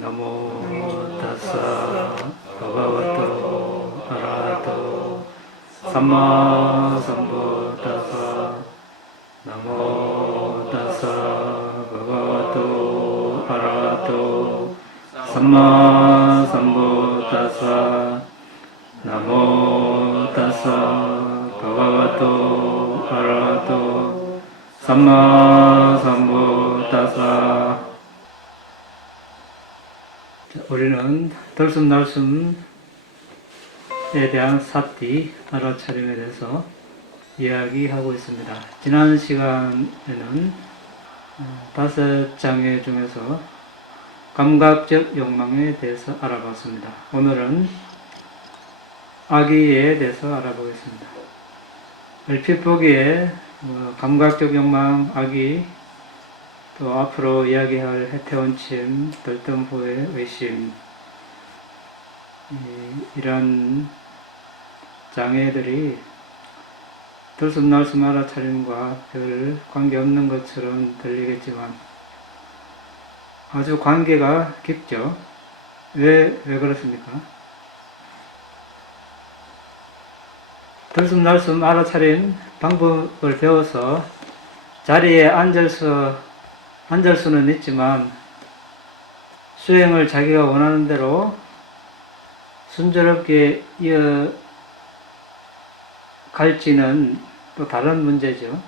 나모 타사 바가와토 아라하토 삼마 삼부타사 나모 타사 바가와토 아라하토 삼마 삼부타사 나모 타사 바가와토 아라하토 삼마 삼부타사. 우리는 들숨날숨에 대한 사띠 알아차림에 대해서 이야기하고 있습니다. 지난 시간에는 5장애 중에서 감각적 욕망에 대해서 알아봤습니다. 오늘은 악의에 대해서 알아보겠습니다. 얼핏 보기에 감각적 욕망, 악의, 또 앞으로 이야기할 해태원침, 들뜸후회, 의심, 이런 장애들이 들숨날숨 알아차림과 별 관계없는 것처럼 들리겠지만 아주 관계가 깊죠. 왜 그렇습니까? 들숨날숨 알아차림 방법을 배워서 자리에 앉을 수는 있지만 수행을 자기가 원하는 대로 순조롭게 이어갈지는 또 다른 문제죠.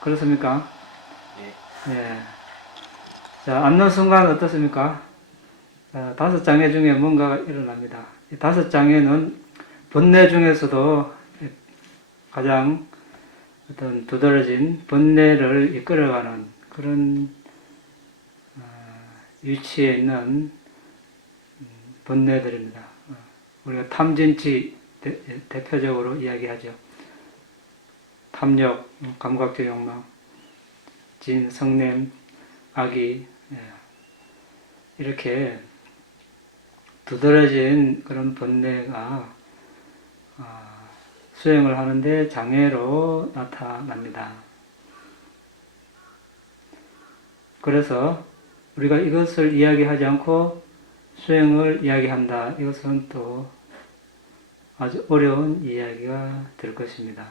그렇습니까? 네. 예. 자, 앉는 순간 어떻습니까? 자, 5장애 중에 뭔가가 일어납니다. 이 5장애는 번뇌 중에서도 가장 어떤 두드러진 번뇌를 이끌어가는 그런 위치에 있는 번뇌들입니다. 우리가 탐진치 대표적으로 이야기하죠. 탐욕, 감각적 욕망, 진, 성냄, 악의, 이렇게 두드러진 그런 번뇌가 수행을 하는데 장애로 나타납니다. 그래서 우리가 이것을 이야기하지 않고 수행을 이야기한다. 이것은 또 아주 어려운 이야기가 될 것입니다.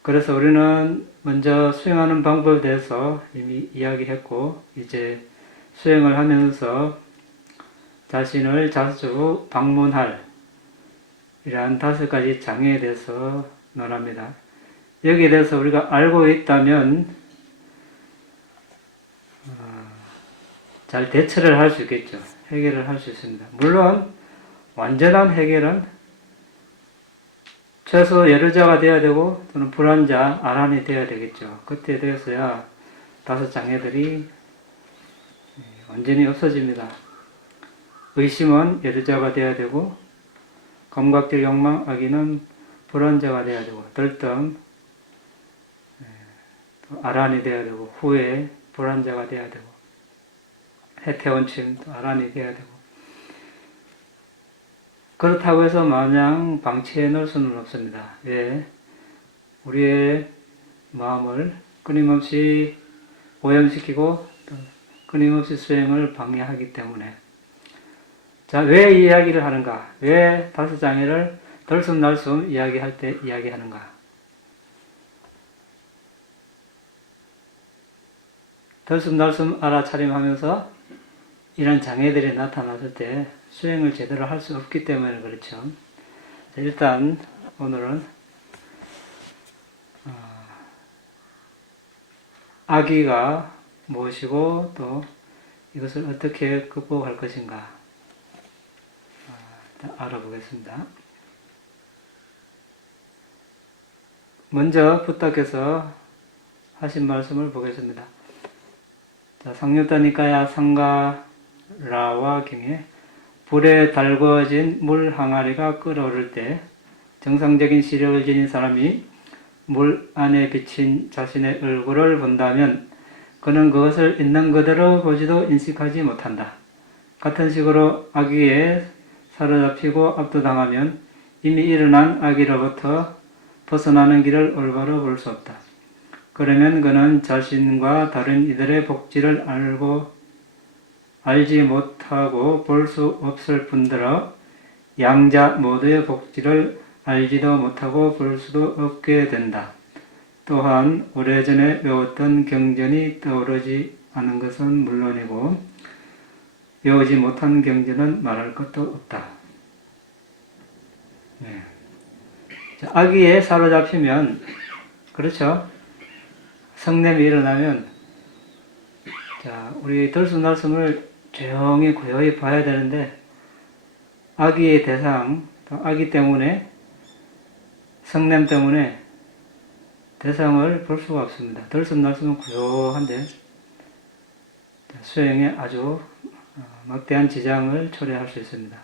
그래서 우리는 먼저 수행하는 방법에 대해서 이미 이야기했고, 이제 수행을 하면서 자신을 자주 방문할 이러한 5가지 장애에 대해서 논합니다. 여기에 대해서 우리가 알고 있다면 잘 대처를 할 수 있겠죠. 해결을 할 수 있습니다. 물론 완전한 해결은 최소 예루자가 되어야 되고 또는 불안자, 아란이 되어야 되겠죠. 그때 되어서야 5장애들이 완전히 없어집니다. 의심은 예루자가 되어야 되고 감각적 욕망, 악의는 불안자가 되어야 되고 들뜸, 아란이 되어야 되고 후회, 불안자가 되어야 되고 해태원침, 아란이 되어야 되고. 그렇다고 해서 마냥 방치해 놓을 수는 없습니다. 왜? 우리의 마음을 끊임없이 오염시키고 또 끊임없이 수행을 방해하기 때문에. 자, 왜 이 이야기를 하는가? 왜 5장애를 들숨날숨 이야기할 때 이야기하는가? 들숨날숨 알아차림하면서 이런 장애들이 나타났을 때 수행을 제대로 할 수 없기 때문에 그렇죠. 자, 일단 오늘은 악의가 무엇이고 또 이것을 어떻게 극복할 것인가 알아보겠습니다. 먼저 부탁해서 하신 말씀을 보겠습니다. 자, 상유타니까야 상가라와 경에 불에 달궈진 물 항아리가 끓어오를 때 정상적인 시력을 지닌 사람이 물 안에 비친 자신의 얼굴을 본다면 그는 그것을 있는 그대로 보지도 인식하지 못한다. 같은 식으로 악의에 사로잡히고 압도당하면 이미 일어난 악의로부터 벗어나는 길을 올바로 볼 수 없다. 그러면 그는 자신과 다른 이들의 복지를 알고 알지 못하고 볼 수 없을 뿐더러 양자 모두의 복지를 알지도 못하고 볼 수도 없게 된다. 또한 오래전에 외웠던 경전이 떠오르지 않은 것은 물론이고 외우지 못한 경전은 말할 것도 없다. 네. 악의에 사로잡히면, 그렇죠? 성냄이 일어나면, 우리 들숨날숨을 조용히 고요히 봐야 되는데, 악의의 대상, 또 악의 때문에, 성냄 때문에 대상을 볼 수가 없습니다. 들숨날숨은 고요한데, 수행에 아주 막대한 지장을 초래할 수 있습니다.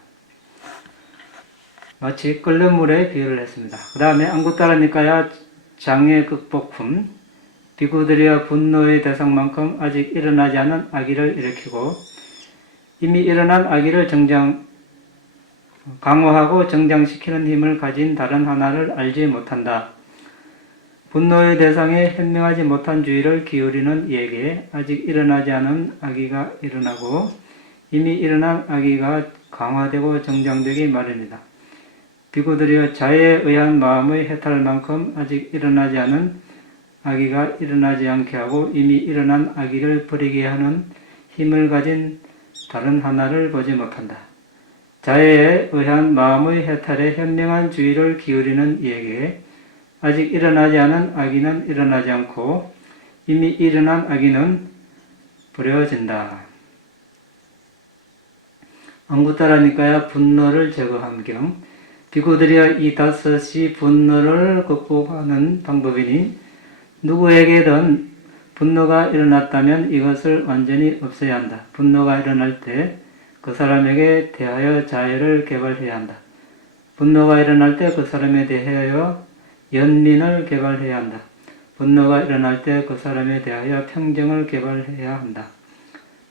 마치 끓는 물에 비유를 했습니다. 그 다음에 안구따라니까야 장애 극복품, 비구들이여 분노의 대상만큼 아직 일어나지 않은 악의를 일으키고 이미 일어난 악의를 강화하고 정장시키는 힘을 가진 다른 하나를 알지 못한다. 분노의 대상에 현명하지 못한 주의를 기울이는 이에게 아직 일어나지 않은 악의가 일어나고 이미 일어난 악의가 강화되고 정장되기 마련이다. 비구들이여 자애에 의한 마음의 해탈만큼 아직 일어나지 않은 악의가 일어나지 않게 하고 이미 일어난 악의를 버리게 하는 힘을 가진 다른 하나를 보지 못한다. 자애에 의한 마음의 해탈에 현명한 주의를 기울이는 이에게 아직 일어나지 않은 악의는 일어나지 않고 이미 일어난 악의는 버려진다. 안구따라니까야 분노를 제거함경 비구들이여 이 다섯이 분노를 극복하는 방법이니 누구에게든 분노가 일어났다면 이것을 완전히 없애야 한다. 분노가 일어날 때 그 사람에게 대하여 자애를 개발해야 한다. 분노가 일어날 때 그 사람에 대하여 연민을 개발해야 한다. 분노가 일어날 때 그 사람에 대하여 평정을 개발해야 한다.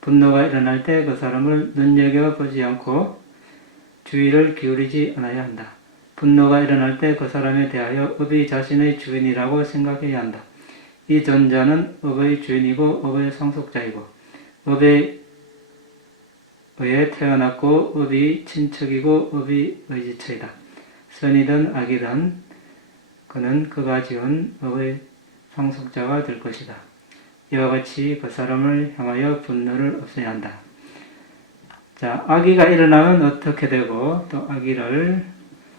분노가 일어날 때 그 사람을 눈여겨보지 않고 주의를 기울이지 않아야 한다. 분노가 일어날 때 그 사람에 대하여 업이 자신의 주인이라고 생각해야 한다. 이 전자는 업의 주인이고 업의 상속자이고 업에 의해 태어났고 업이 친척이고 업이 의지처이다. 선이든 악이든 그는 그가 지은 업의 상속자가 될 것이다. 이와 같이 그 사람을 향하여 분노를 없애야 한다. 악의가 일어나면 어떻게 되고 또 악의를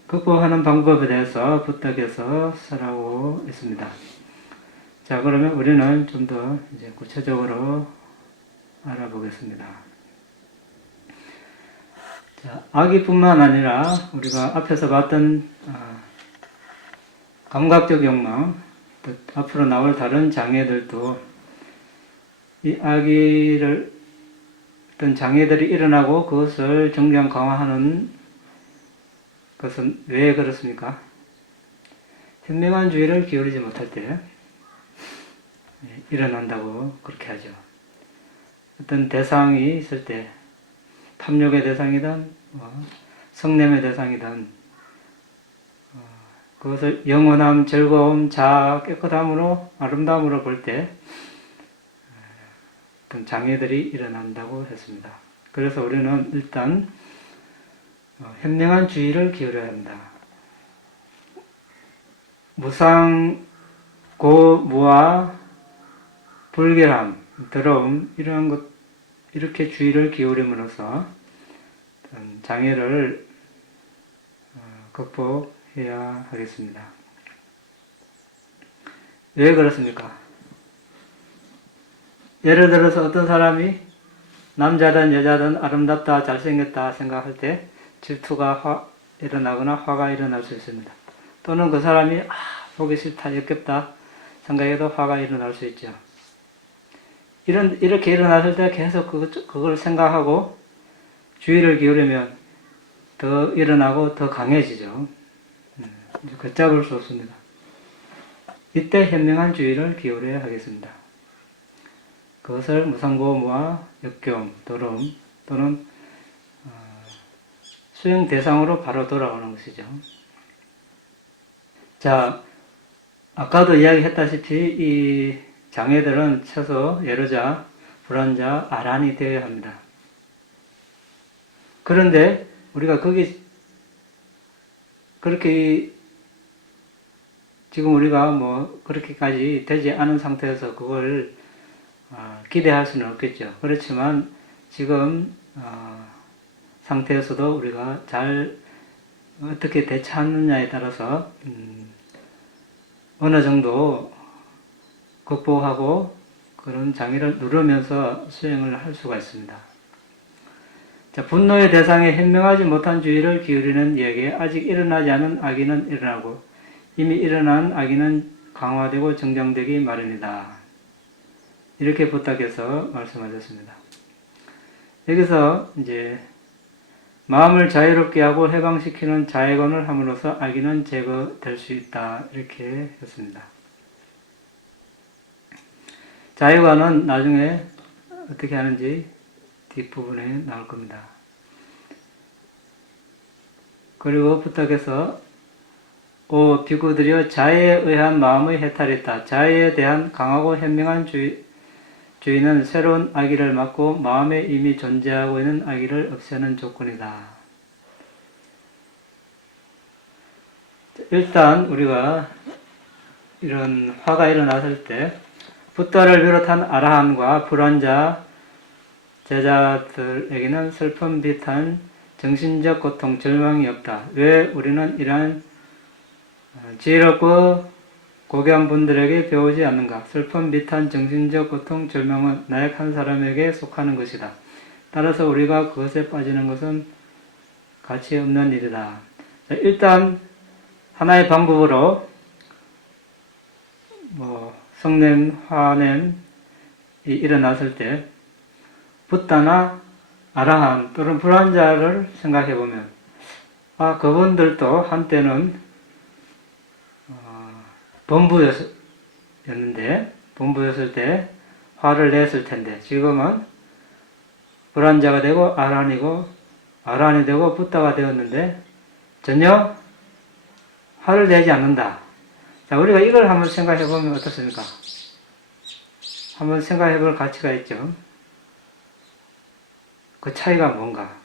극복하는 방법에 대해서 부탁해서 설하고 있습니다. 그러면 우리는 좀 더 이제 구체적으로 알아보겠습니다. 악의뿐만 아니라 우리가 앞에서 봤던 감각적 욕망, 또 앞으로 나올 다른 장애들도 이 악의를 어떤 장애들이 일어나고 그것을 정량 강화하는 것은 왜 그렇습니까? 현명한 주의를 기울이지 못할 때 일어난다고 그렇게 하죠. 어떤 대상이 있을 때 탐욕의 대상이든 성냄의 대상이든 그것을 영원함, 즐거움, 자아, 깨끗함으로 아름다움으로 볼 때 어떤 장애들이 일어난다고 했습니다. 그래서 우리는 일단 현명한 주의를 기울여야 합니다. 무상, 고, 무아, 불결함, 더러움 이러한 것 이렇게 주의를 기울임으로써 장애를 극복해야 하겠습니다. 왜 그렇습니까? 예를 들어서 어떤 사람이 남자든 여자든 아름답다, 잘생겼다 생각할 때 질투가 일어나거나 화가 일어날 수 있습니다. 또는 그 사람이 보기 싫다, 역겹다 생각해도 화가 일어날 수 있죠. 이렇게 일어났을 때 계속 그걸 생각하고 주의를 기울이면 더 일어나고 더 강해지죠. 걷잡을 수 없습니다. 이때 현명한 주의를 기울여야 하겠습니다. 그것을 무상고무와 역겨움, 더러움 또는 수행 대상으로 바로 돌아오는 것이죠. 아까도 이야기했다시피 이 장애들은 최소 예로자, 불안자, 아란이 되어야 합니다. 그런데 우리가 거기 그렇게 지금 우리가 뭐 그렇게까지 되지 않은 상태에서 그걸 기대할 수는 없겠죠. 그렇지만 지금 상태에서도 우리가 잘 어떻게 대처하느냐에 따라서 어느 정도 극복하고 그런 장애를 누르면서 수행을 할 수가 있습니다. 자, 분노의 대상에 현명하지 못한 주의를 기울이는 이에게 아직 일어나지 않은 악의는 일어나고 이미 일어난 악의는 강화되고 정정되기 마련이다. 이렇게 부탁해서 말씀하셨습니다. 여기서 이제 마음을 자유롭게 하고 해방시키는 자해건을 함으로써 악의는 제거될 수 있다. 이렇게 했습니다. 자해관은 나중에 어떻게 하는지 뒷부분에 나올 겁니다. 그리고 부탁해서 오 비구들이여 자해에 의한 마음의 해탈이다. 자해에 대한 강하고 현명한 주의는 새로운 악의를 막고 마음에 이미 존재하고 있는 악의를 없애는 조건이다. 일단 우리가 이런 화가 일어났을 때 붓다를 비롯한 아라한과 불안자 제자들에게는 슬픔, 비탄, 정신적 고통, 절망이 없다. 왜 우리는 이러한 지혜롭고 고귀한 분들에게 배우지 않는가? 슬픔, 비탄, 정신적 고통, 절망은 나약한 사람에게 속하는 것이다. 따라서 우리가 그것에 빠지는 것은 가치 없는 일이다. 자, 일단 하나의 방법으로 성냄, 화냄이 일어났을 때 붓다나 아라한 또는 불안자를 생각해 보면 그분들도 한때는 범부였을 때 화를 냈을 텐데 지금은 불안자가 되고 아란이 되고 붓다가 되었는데 전혀 화를 내지 않는다. 자, 우리가 이걸 한번 생각해 보면 어떻습니까? 한번 생각해 볼 가치가 있죠. 그 차이가 뭔가?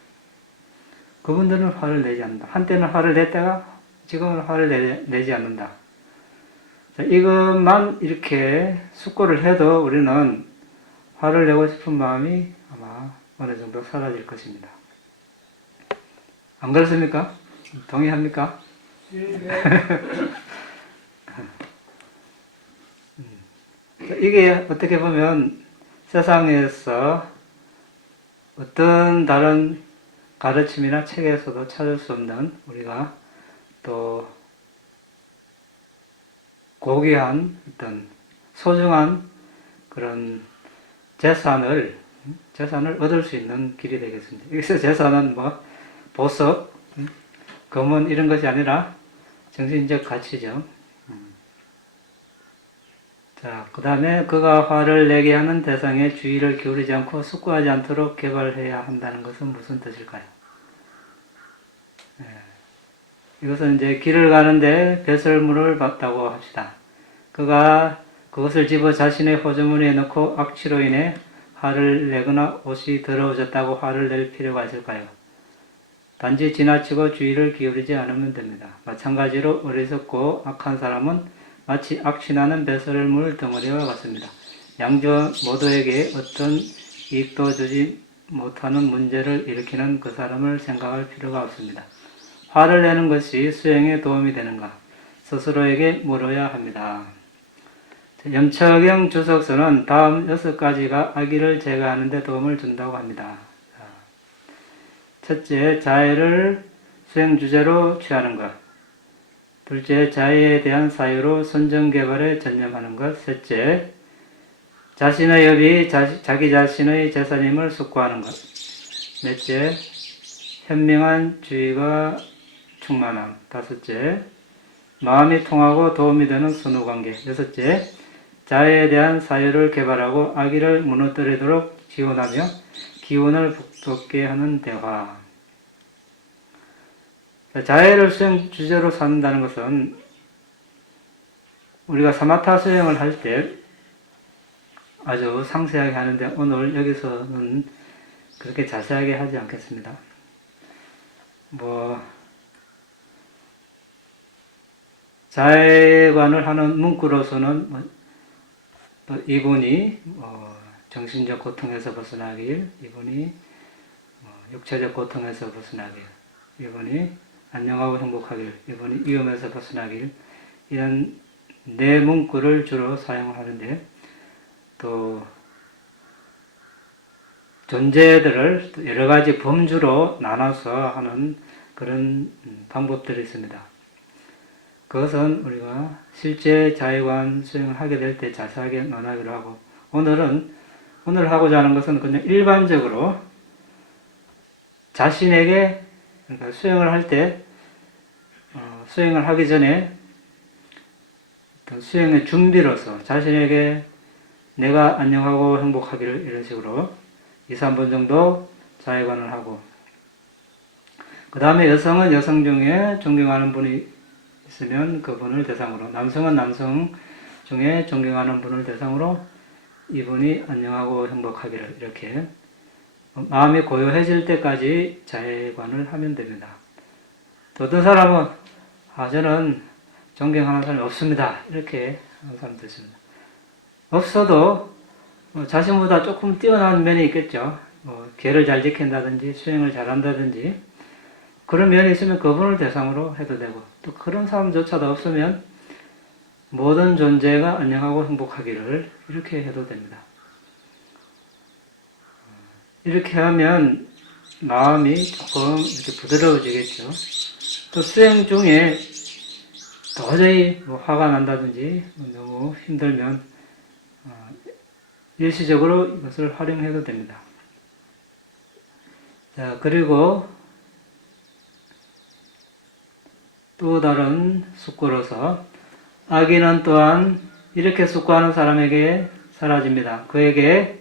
그분들은 화를 내지 않는다. 한때는 화를 냈다가 지금은 화를 내지 않는다. 자, 이것만 이렇게 숙고를 해도 우리는 화를 내고 싶은 마음이 아마 어느 정도 사라질 것입니다. 안 그렇습니까? 동의합니까? 이게 어떻게 보면 세상에서 어떤 다른 가르침이나 책에서도 찾을 수 없는 우리가 또 고귀한 어떤 소중한 그런 재산을 얻을 수 있는 길이 되겠습니다. 여기서 재산은 보석, 금은 이런 것이 아니라 정신적 가치죠. 자, 그 다음에 그가 화를 내게 하는 대상에 주의를 기울이지 않고 숙고하지 않도록 개발해야 한다는 것은 무슨 뜻일까요? 이것은 이제 길을 가는데 배설물을 봤다고 합시다. 그가 그것을 집어 자신의 호주머니에 넣고 악취로 인해 화를 내거나 옷이 더러워졌다고 화를 낼 필요가 있을까요? 단지 지나치고 주의를 기울이지 않으면 됩니다. 마찬가지로 어리석고 악한 사람은 마치 악취나는 배설물 덩어리와 같습니다. 양조 모두에게 어떤 이익도 주지 못하는 문제를 일으키는 그 사람을 생각할 필요가 없습니다. 화를 내는 것이 수행에 도움이 되는가? 스스로에게 물어야 합니다. 염처경 주석서는 다음 6가지가 악의를 제거하는 데 도움을 준다고 합니다. 첫째, 자해를 수행 주제로 취하는 것. 둘째, 자해에 대한 사유로 선정개발에 전념하는 것. 셋째, 자신의 업이 자기 자신의 재산임을 숙고하는 것. 넷째, 현명한 주의가 충만함. 다섯째, 마음이 통하고 도움이 되는 선후관계. 여섯째, 자해에 대한 사유를 개발하고 악의를 무너뜨리도록 지원하며 기운을 북돋게 하는 대화. 자해를 수행 주제로 삼는다는 것은 우리가 사마타 수행을 할 때 아주 상세하게 하는데 오늘 여기서는 그렇게 자세하게 하지 않겠습니다. 뭐 자해관을 하는 문구로서는 이분이 정신적 고통에서 벗어나길, 이분이 육체적 고통에서 벗어나길, 이분이 안녕하고 행복하길, 이분이 위험에서 벗어나길, 이런 네 문구를 주로 사용하는데, 또 존재들을 여러 가지 범주로 나눠서 하는 그런 방법들이 있습니다. 그것은 우리가 실제 자해관 수행을 하게 될 때 자세하게 논하기로 하고, 오늘 하고자 하는 것은 그냥 일반적으로 자신에게, 그러니까 수행을 할 때, 수행을 하기 전에 수행의 준비로서 자신에게 내가 안녕하고 행복하기를, 이런 식으로 2, 3번 정도 자해관을 하고, 그 다음에 여성은 여성 중에 존경하는 분이 있으면 그분을 대상으로, 남성은 남성 중에 존경하는 분을 대상으로 이분이 안녕하고 행복하기를, 이렇게 마음이 고요해질 때까지 자해관을 하면 됩니다. 또 어떤 사람은 저는 존경하는 사람이 없습니다, 이렇게 하는 사람도 있습니다. 없어도 자신보다 조금 뛰어난 면이 있겠죠. 계를 잘 지킨다든지 수행을 잘한다든지 그런 면이 있으면 그분을 대상으로 해도 되고, 또 그런 사람조차도 없으면 모든 존재가 안녕하고 행복하기를, 이렇게 해도 됩니다. 이렇게 하면 마음이 조금 이렇게 부드러워지겠죠. 또 수행 중에 도저히 화가 난다든지 너무 힘들면 일시적으로 이것을 활용해도 됩니다. 자, 그리고 또 다른 숙고로서, 악인은 또한 이렇게 숙고하는 사람에게 사라집니다. 그에게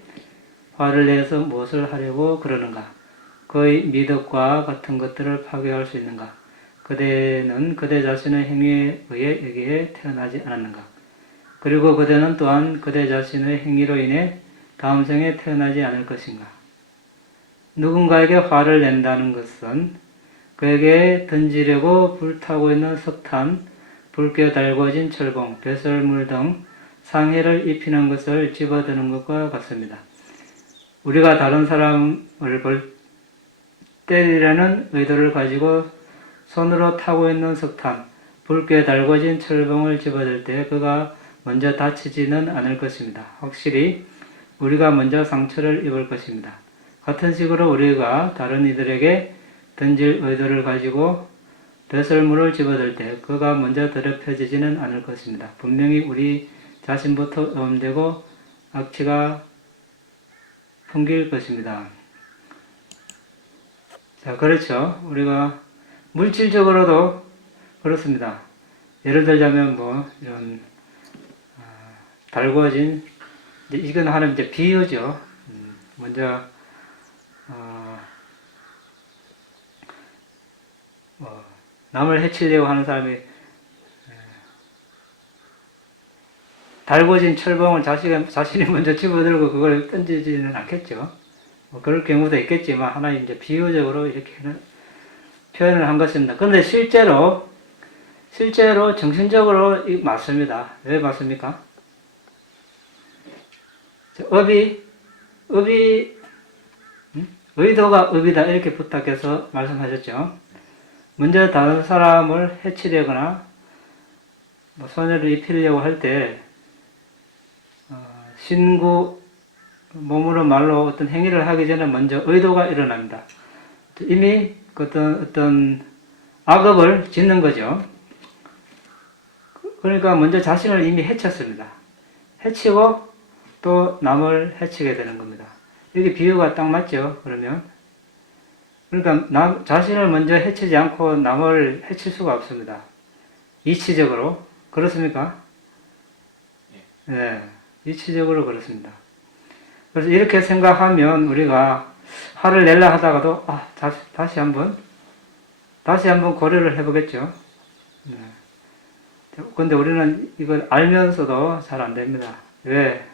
화를 내서 무엇을 하려고 그러는가? 그의 미덕과 같은 것들을 파괴할 수 있는가? 그대는 그대 자신의 행위에 의해 여기에 태어나지 않았는가? 그리고 그대는 또한 그대 자신의 행위로 인해 다음 생에 태어나지 않을 것인가? 누군가에게 화를 낸다는 것은 그에게 던지려고 불타고 있는 석탄, 붉게 달궈진 철봉, 배설물 등 상해를 입히는 것을 집어드는 것과 같습니다. 우리가 다른 사람을 때리려는 의도를 가지고 손으로 타고 있는 석탄, 붉게 달궈진 철봉을 집어들 때 그가 먼저 다치지는 않을 것입니다. 확실히 우리가 먼저 상처를 입을 것입니다. 같은 식으로 우리가 다른 이들에게 던질 의도를 가지고 배설물을 집어들 때 그가 먼저 더럽혀지지는 않을 것입니다. 분명히 우리 자신부터 오염되고 악취가 풍길 것입니다. 자, 그렇죠. 우리가 물질적으로도 그렇습니다. 예를 들자면 이런 달궈진, 이건 하는 비유죠. 먼저 남을 해치려고 하는 사람이 달궈진 철봉을 자신이 먼저 집어들고 그걸 던지지는 않겠죠. 그럴 경우도 있겠지만 하나의 비유적으로 이렇게 표현을 한 것입니다. 그런데 실제로 정신적으로 맞습니다. 왜 맞습니까? 의도가 업이다, 이렇게 부탁해서 말씀하셨죠. 먼저 다른 사람을 해치려거나 손해를 입히려고 할 때 신구, 몸으로 말로 어떤 행위를 하기 전에 먼저 의도가 일어납니다. 이미 어떤 악업을 짓는 거죠. 그러니까 먼저 자신을 이미 해쳤습니다. 해치고 또 남을 해치게 되는 겁니다. 여기 비유가 딱 맞죠? 그러면 그러니까 자신을 먼저 해치지 않고 남을 해칠 수가 없습니다. 이치적으로. 그렇습니까? 네, 이치적으로 그렇습니다. 그래서 이렇게 생각하면 우리가 화를 내려 하다가도 다시 한번 고려를 해보겠죠. 네. 근데 우리는 이걸 알면서도 잘 안 됩니다. 왜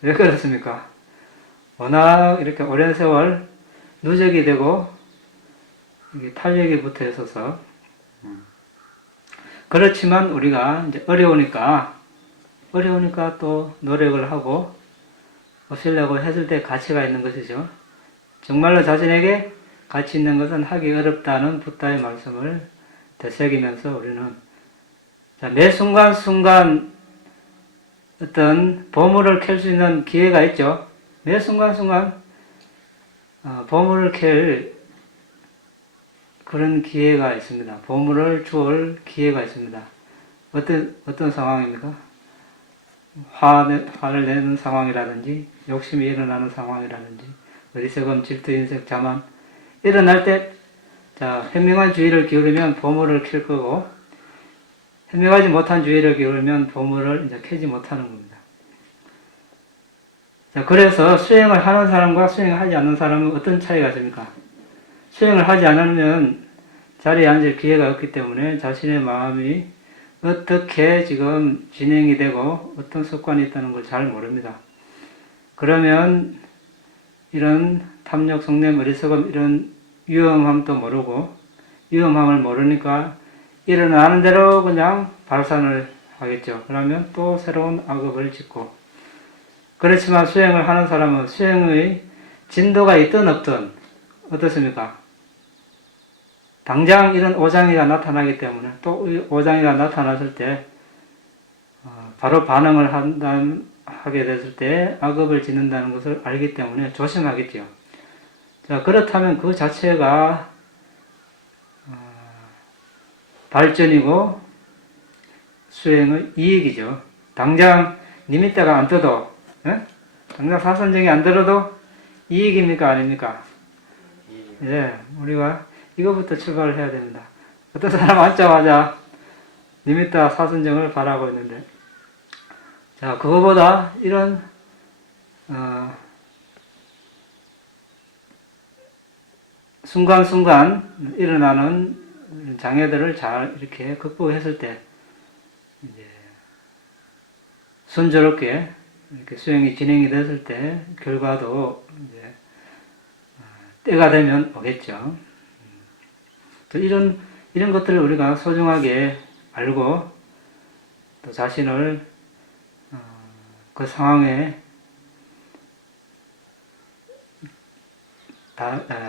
그렇습니까? 워낙 이렇게 오랜 세월 누적이 되고 이게 탄력이 붙어 있어서 그렇지만 우리가 이제 어려우니까 또 노력을 하고 없애려고 했을 때 가치가 있는 것이죠. 정말로 자신에게 가치 있는 것은 하기 어렵다는 붓다의 말씀을 되새기면서 우리는 매 순간순간 어떤 보물을 캘 수 있는 기회가 있죠. 매 순간순간 보물을 캘 그런 기회가 있습니다. 보물을 주울 기회가 있습니다. 어떤 상황입니까? 화를 내는 상황이라든지, 욕심이 일어나는 상황이라든지, 어리석음, 질투, 인색, 자만, 일어날 때, 현명한 주의를 기울이면 보물을 캘 거고, 현명하지 못한 주의를 기울이면 보물을 이제 캐지 못하는 겁니다. 그래서 수행을 하는 사람과 수행하지 않는 사람은 어떤 차이가 있습니까? 수행을 하지 않으면 자리에 앉을 기회가 없기 때문에 자신의 마음이 어떻게 지금 진행이 되고 어떤 습관이 있다는 걸 잘 모릅니다. 그러면 이런 탐욕, 성냄, 어리석음 이런 위험함도 모르고 위험함을 모르니까 일어나는 대로 그냥 발산을 하겠죠. 그러면 또 새로운 악업을 짓고 그렇지만 수행을 하는 사람은 수행의 진도가 있든 없든 어떻습니까? 당장 이런 오장이가 나타나기 때문에 또 오장이가 나타났을 때 바로 반응을 하게 됐을 때 악업을 짓는다는 것을 알기 때문에 조심하겠죠. 그렇다면 그 자체가 발전이고 수행의 이익이죠. 당장 니미ttä가 안 떠도 당장 사선정이 안 들어도 이익입니까 아닙니까? 예, 우리가 이거부터 출발을 해야 됩니다. 어떤 사람 앉자마자 니미ttä 사선정을 바라고 있는데 그거보다 이런 순간순간 일어나는 장애들을 잘 이렇게 극복했을 때 이제 순조롭게 이렇게 수행이 진행이 됐을 때 결과도 이제 때가 되면 오겠죠. 이런 것들을 우리가 소중하게 알고 또 자신을 그 상황에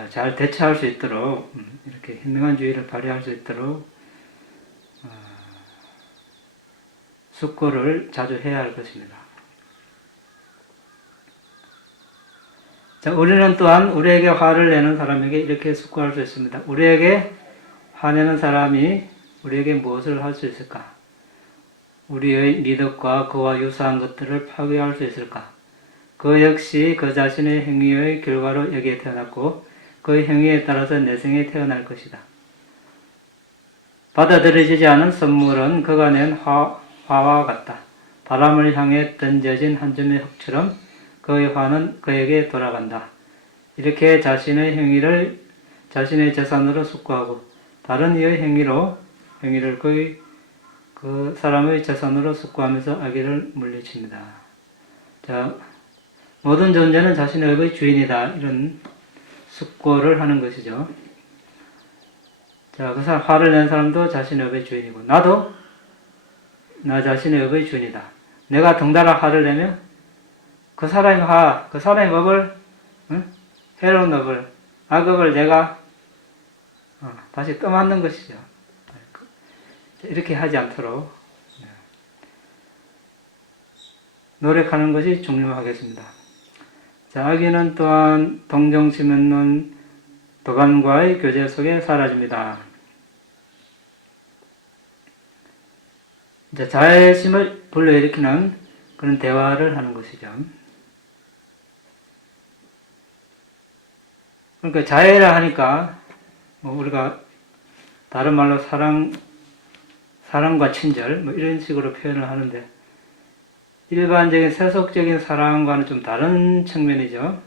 잘 대처할 수 있도록 이렇게 현명한 주의를 발휘할 수 있도록 숙고를 자주 해야 할 것입니다. 우리는 또한 우리에게 화를 내는 사람에게 이렇게 숙고할 수 있습니다. 우리에게 화내는 사람이 우리에게 무엇을 할 수 있을까? 우리의 미덕과 그와 유사한 것들을 파괴할 수 있을까? 그 역시 그 자신의 행위의 결과로 여기에 태어났고 그 행위에 따라서 내생에 태어날 것이다. 받아들여지지 않은 선물은 그가 낸 화와 같다. 바람을 향해 던져진 한 점의 흙처럼 그의 화는 그에게 돌아간다. 이렇게 자신의 행위를 자신의 재산으로 숙고하고 다른 이의 행위를 그 사람의 재산으로 숙고하면서 악의를 물리칩니다. 모든 존재는 자신의 업의 주인이다. 이런 숙고를 하는 것이죠. 그 사람, 화를 낸 사람도 자신의 업의 주인이고, 나도 나 자신의 업의 주인이다. 내가 덩달아 화를 내면 그 사람의 그 사람의 업을, 해로운 업을, 악업을 내가 다시 떠맡는 것이죠. 이렇게 하지 않도록 노력하는 것이 중요하겠습니다. 악의는 또한 동정심 있는 도감과의 교제 속에 사라집니다. 자애심을 불러일으키는 그런 대화를 하는 것이죠. 그러니까 자애라 하니까 우리가 다른 말로 사랑과 친절 이런 식으로 표현을 하는데 일반적인 세속적인 사랑과는 좀 다른 측면이죠.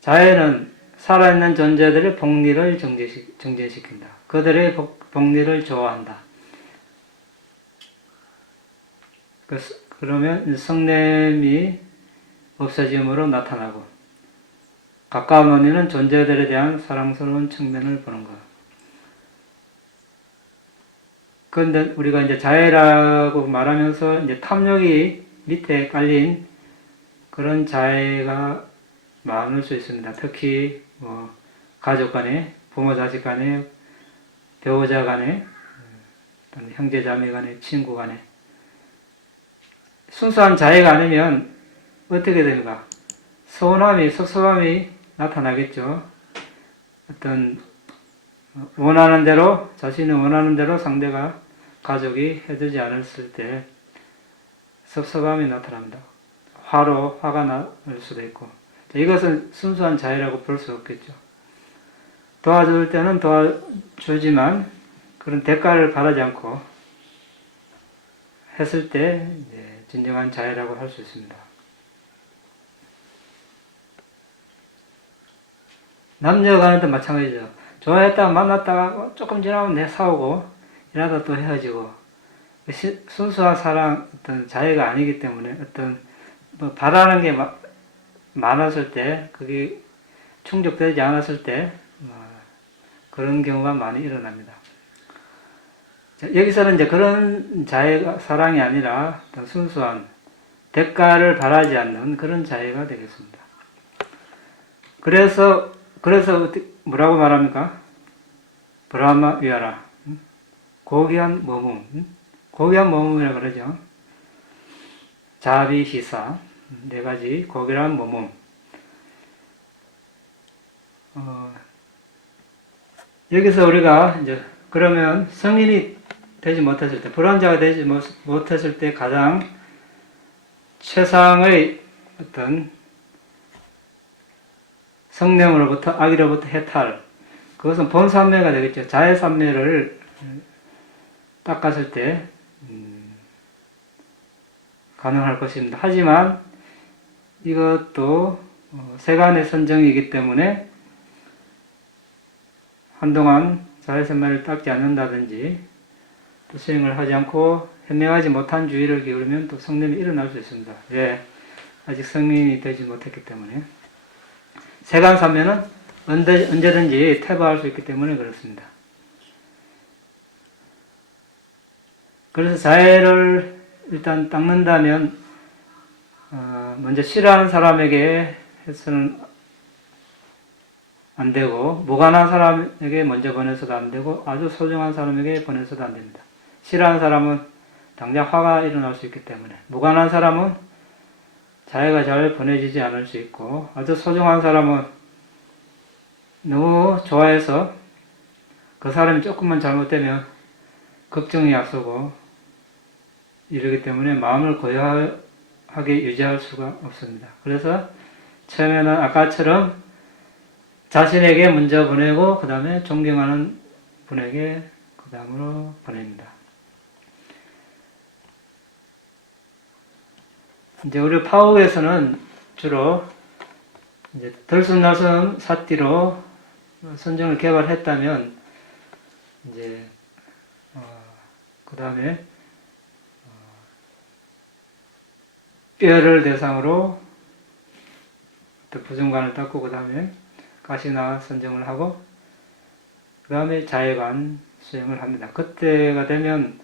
자애는 살아있는 존재들의 복리를 정진시킨다. 그들의 복리를 좋아한다. 그러면 성냄이 없어짐으로 나타나고 가까운 원인은 존재들에 대한 사랑스러운 측면을 보는 것. 그런데 우리가 이제 자애라고 말하면서 이제 탐욕이 밑에 깔린 그런 자애가 많을 수 있습니다. 특히 뭐 가족 간에, 부모 자식 간에, 배우자 간에, 형제 자매 간에, 친구 간에 순수한 자애가 아니면 어떻게 됩니까? 서운함이, 섭섭함이 나타나겠죠. 어떤 원하는 대로, 자신이 원하는 대로 상대가, 가족이 해주지 않았을 때 섭섭함이 나타납니다. 화가 날 수도 있고. 이것은 순수한 자애라고 볼 수 없겠죠. 도와줄 때는 도와주지만 그런 대가를 바라지 않고 했을 때 진정한 자애라고 할 수 있습니다. 남녀 간에도 마찬가지죠. 좋아했다가 만났다가 조금 지나면 내 싸우고 이러다 또 헤어지고 순수한 사랑, 어떤 자애가 아니기 때문에 어떤 뭐 바라는 게 많았을 때 그게 충족되지 않았을 때 그런 경우가 많이 일어납니다. 여기서는 이제 그런 자애가 사랑이 아니라 어떤 순수한 대가를 바라지 않는 그런 자애가 되겠습니다. 그래서 뭐라고 말합니까? 브라마 위하라. 고귀한 머문. 고귀한 머문이라 그러죠. 자비시사. 네 가지 고귀한 머문. 여기서 우리가 이제 그러면 성인이 되지 못했을 때, 불완자가 되지 못했을 때 가장 최상의 어떤 성령으로부터 악의로부터 해탈, 그것은 본산매가 되겠죠. 자애산매를 닦았을 때 가능할 것입니다. 하지만 이것도 세간의 선정이기 때문에 한동안 자애산매를 닦지 않는다든지 또 수행을 하지 않고 현명하지 못한 주의를 기울이면 또 성냄이 일어날 수 있습니다. 왜? 아직 성인이 되지 못했기 때문에. 세간산매는 언제든지 퇴보할 수 있기 때문에 그렇습니다. 그래서 자애를 일단 닦는다면 먼저 싫어하는 사람에게 해서는 안 되고, 무관한 사람에게 먼저 보내서도 안 되고, 아주 소중한 사람에게 보내서도 안 됩니다. 싫어하는 사람은 당장 화가 일어날 수 있기 때문에, 무관한 사람은 자애가 잘 보내지지 않을 수 있고, 아주 소중한 사람은 너무 좋아해서 그 사람이 조금만 잘못되면 걱정이 앞서고 이러기 때문에 마음을 고요하게 유지할 수가 없습니다. 그래서 처음에는 아까처럼 자신에게 먼저 보내고 그 다음에 존경하는 분에게 그 다음으로 보냅니다. 이제 우리 파옥에서는 주로 이제 들숨날숨 사띠로 선정을 개발했다면 이제 그 다음에 뼈를 대상으로 부정관을 닦고 그 다음에 가시나 선정을 하고 그 다음에 자애관 수행을 합니다. 그때가 되면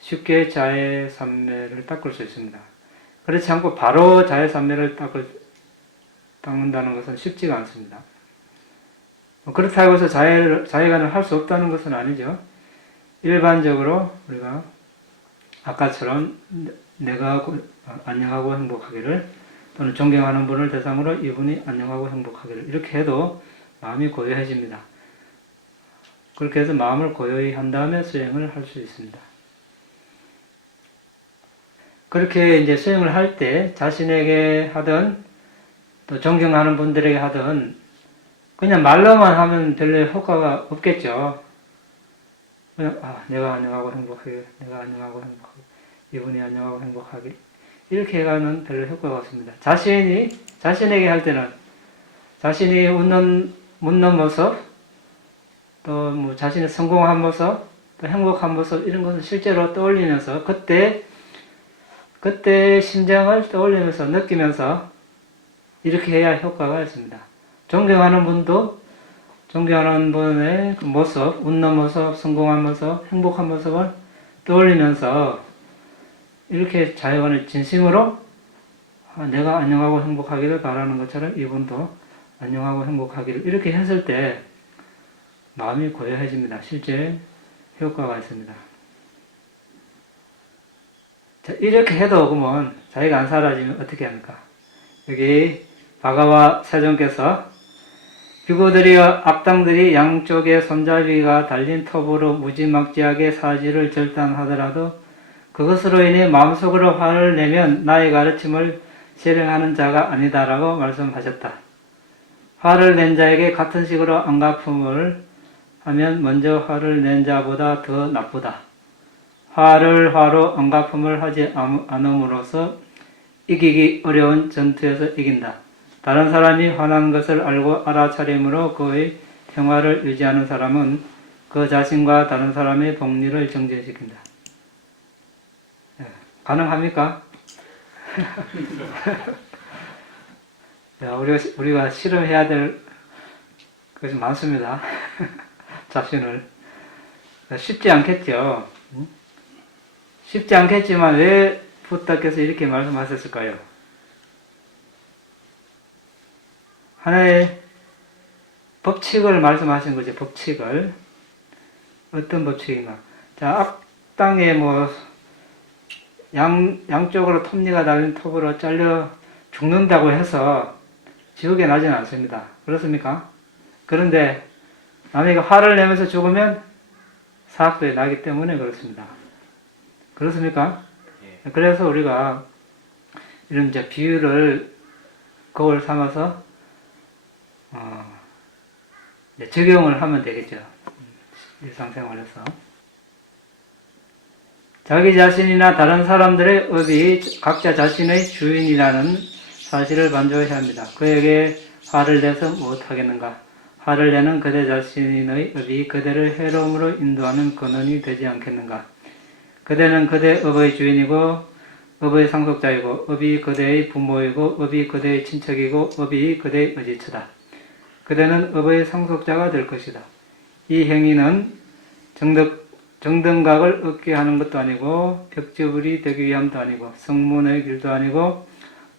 쉽게 자애산매를 닦을 수 있습니다. 그렇지 않고 바로 자애산매를 닦는다는 것은 쉽지가 않습니다. 그렇다고 해서 자애관을 할 수 없다는 것은 아니죠. 일반적으로 우리가 아까처럼 내가 안녕하고 행복하기를 또는 존경하는 분을 대상으로 이분이 안녕하고 행복하기를 이렇게 해도 마음이 고요해집니다. 그렇게 해서 마음을 고요히 한 다음에 수행을 할 수 있습니다. 그렇게 이제 수행을 할 때 자신에게 하든 또 존경하는 분들에게 하든 그냥 말로만 하면 별로 효과가 없겠죠. 그냥 내가 안녕하고 행복하게, 내가 안녕하고 행복하게, 이분이 안녕하고 행복하게 이렇게 해가면 별로 효과가 없습니다. 자신에게 할 때는 자신이 웃는 모습, 또 뭐 자신의 성공한 모습, 또 행복한 모습 이런 것을 실제로 떠올리면서 그때 심정을 떠올리면서 느끼면서 이렇게 해야 효과가 있습니다. 존경하는 분도 존경하는 분의 그 모습, 웃는 모습, 성공한 모습, 행복한 모습을 떠올리면서 이렇게 자연을 진심으로 내가 안녕하고 행복하기를 바라는 것처럼 이분도 안녕하고 행복하기를 이렇게 했을 때 마음이 고요해집니다. 실제 효과가 있습니다. 자, 이렇게 해도 그러면 자기가 안 사라지면 어떻게 합니까? 여기 바가와 세존께서 비구들이와 악당들이 양쪽에 손잡이가 달린 톱으로 무지막지하게 사지를 절단하더라도 그것으로 인해 마음속으로 화를 내면 나의 가르침을 실행하는 자가 아니다라고 말씀하셨다. 화를 낸 자에게 같은 식으로 안갚음을 하면 먼저 화를 낸 자보다 더 나쁘다. 화를 화로 안갚음을 하지 않음으로써 이기기 어려운 전투에서 이긴다. 다른 사람이 화난 것을 알고 알아차림으로 그의 평화를 유지하는 사람은 그 자신과 다른 사람의 복리를 정지시킨다. 가능합니까? 우리가 실험해야 될 것이 많습니다. 자신을. 쉽지 않겠죠. 쉽지 않겠지만 왜 부탁께서 이렇게 말씀하셨을까요? 하나의 법칙을 말씀하신 거죠. 법칙을. 어떤 법칙인가? 자, 악당의 양쪽으로 톱니가 달린 톱으로 잘려 죽는다고 해서 지옥에 나지는 않습니다. 그렇습니까? 그런데 남에게 화를 내면서 죽으면 사학도에 나기 때문에 그렇습니다. 그렇습니까? 예. 그래서 우리가 이런 이제 비유를 거울 삼아서 이제 적용을 하면 되겠죠. 일상생활에서. 자기 자신이나 다른 사람들의 업이 각자 자신의 주인이라는 사실을 반조해야 합니다. 그에게 화를 내서 무엇하겠는가? 화를 내는 그대 자신의 업이 그대를 해로움으로 인도하는 근원이 되지 않겠는가? 그대는 그대 업의 주인이고 업의 상속자이고 업이 그대의 부모이고 업이 그대의 친척이고 업이 그대의 의지처다. 그대는 업의 상속자가 될 것이다. 이 행위는 정등각을 얻게 하는 것도 아니고 벽지불이 되기 위함도 아니고 성문의 길도 아니고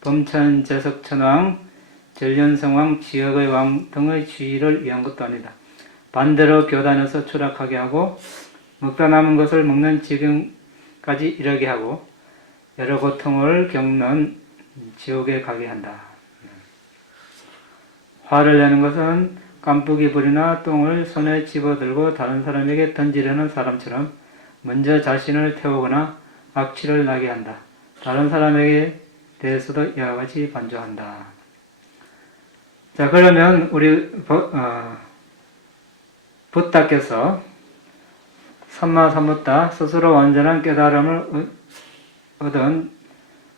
범천제석천왕 전련성왕 지역의 왕 등의 지위를 위한 것도 아니다. 반대로 교단에서 추락하게 하고 먹다 남은 것을 먹는 지경까지 이르게 하고 여러 고통을 겪는 지옥에 가게 한다. 화를 내는 것은 깐부기 불이나 똥을 손에 집어들고 다른 사람에게 던지려는 사람처럼 먼저 자신을 태우거나 악취를 나게 한다. 다른 사람에게 대해서도 이와 같이 반조한다. 자, 그러면 우리 붓다께서 삼마삼무다 스스로 완전한 깨달음을 얻은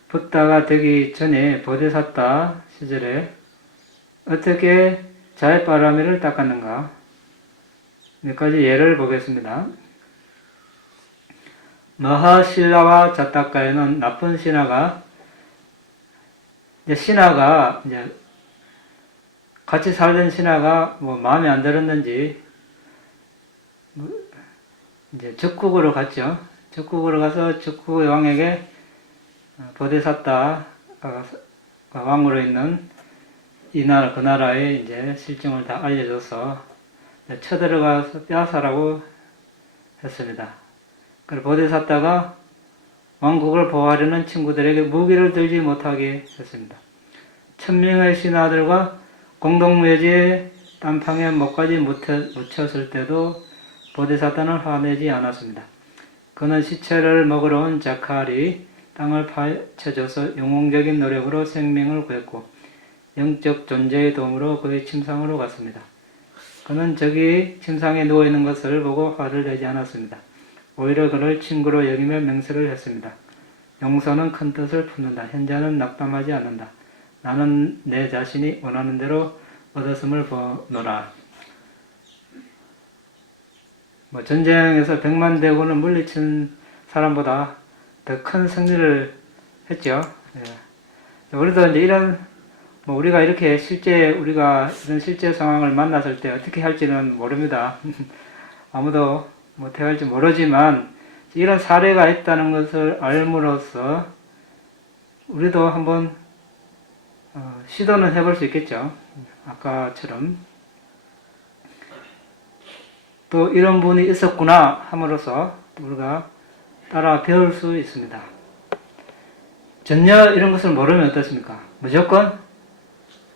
붓다가 되기 전에 보디사tta 시절에 어떻게 자의바라미를 닦았는가? 몇 가지 예를 보겠습니다. 마하신라와 자타카에는 나쁜 신하가 같이 살던 신하가 마음에 안 들었는지 이제 적국으로 갔죠. 적국으로 가서 적국의 왕에게 보디사tta 왕으로 있는 이 나라 그 나라의 이제 실정을 다 알려줘서 쳐들어가서 빼앗아라고 했습니다. 그리고 보디사tta가 왕국을 보호하려는 친구들에게 무기를 들지 못하게 했습니다. 1000명의 신하들과 공동묘지에 딴팡에 목까지 묻혔을 때도 보디사tta는 화내지 않았습니다. 그는 시체를 먹으러 온 자칼이 땅을 파헤쳐줘서 영웅적인 노력으로 생명을 구했고 영적 존재의 도움으로 그의 침상으로 갔습니다. 그는 저기 침상에 누워있는 것을 보고 화를 내지 않았습니다. 오히려 그를 친구로 여기며 맹세를 했습니다. 용서는 큰 뜻을 품는다. 현자는 낙담하지 않는다. 나는 내 자신이 원하는 대로 얻었음을 보노라. 전쟁에서 100만 대군을 물리친 사람보다 더 큰 승리를 했죠. 예. 우리도 이제 이런 뭐 우리가 이렇게 실제 우리가 이런 실제 상황을 만났을 때 어떻게 할지는 모릅니다. 아무도 뭐 어떻게 할지 모르지만 이런 사례가 있다는 것을 알므로써 우리도 한번 시도는 해볼 수 있겠죠. 아까처럼 또 이런 분이 있었구나 함으로써 우리가 따라 배울 수 있습니다. 전혀 이런 것을 모르면 어떻습니까? 무조건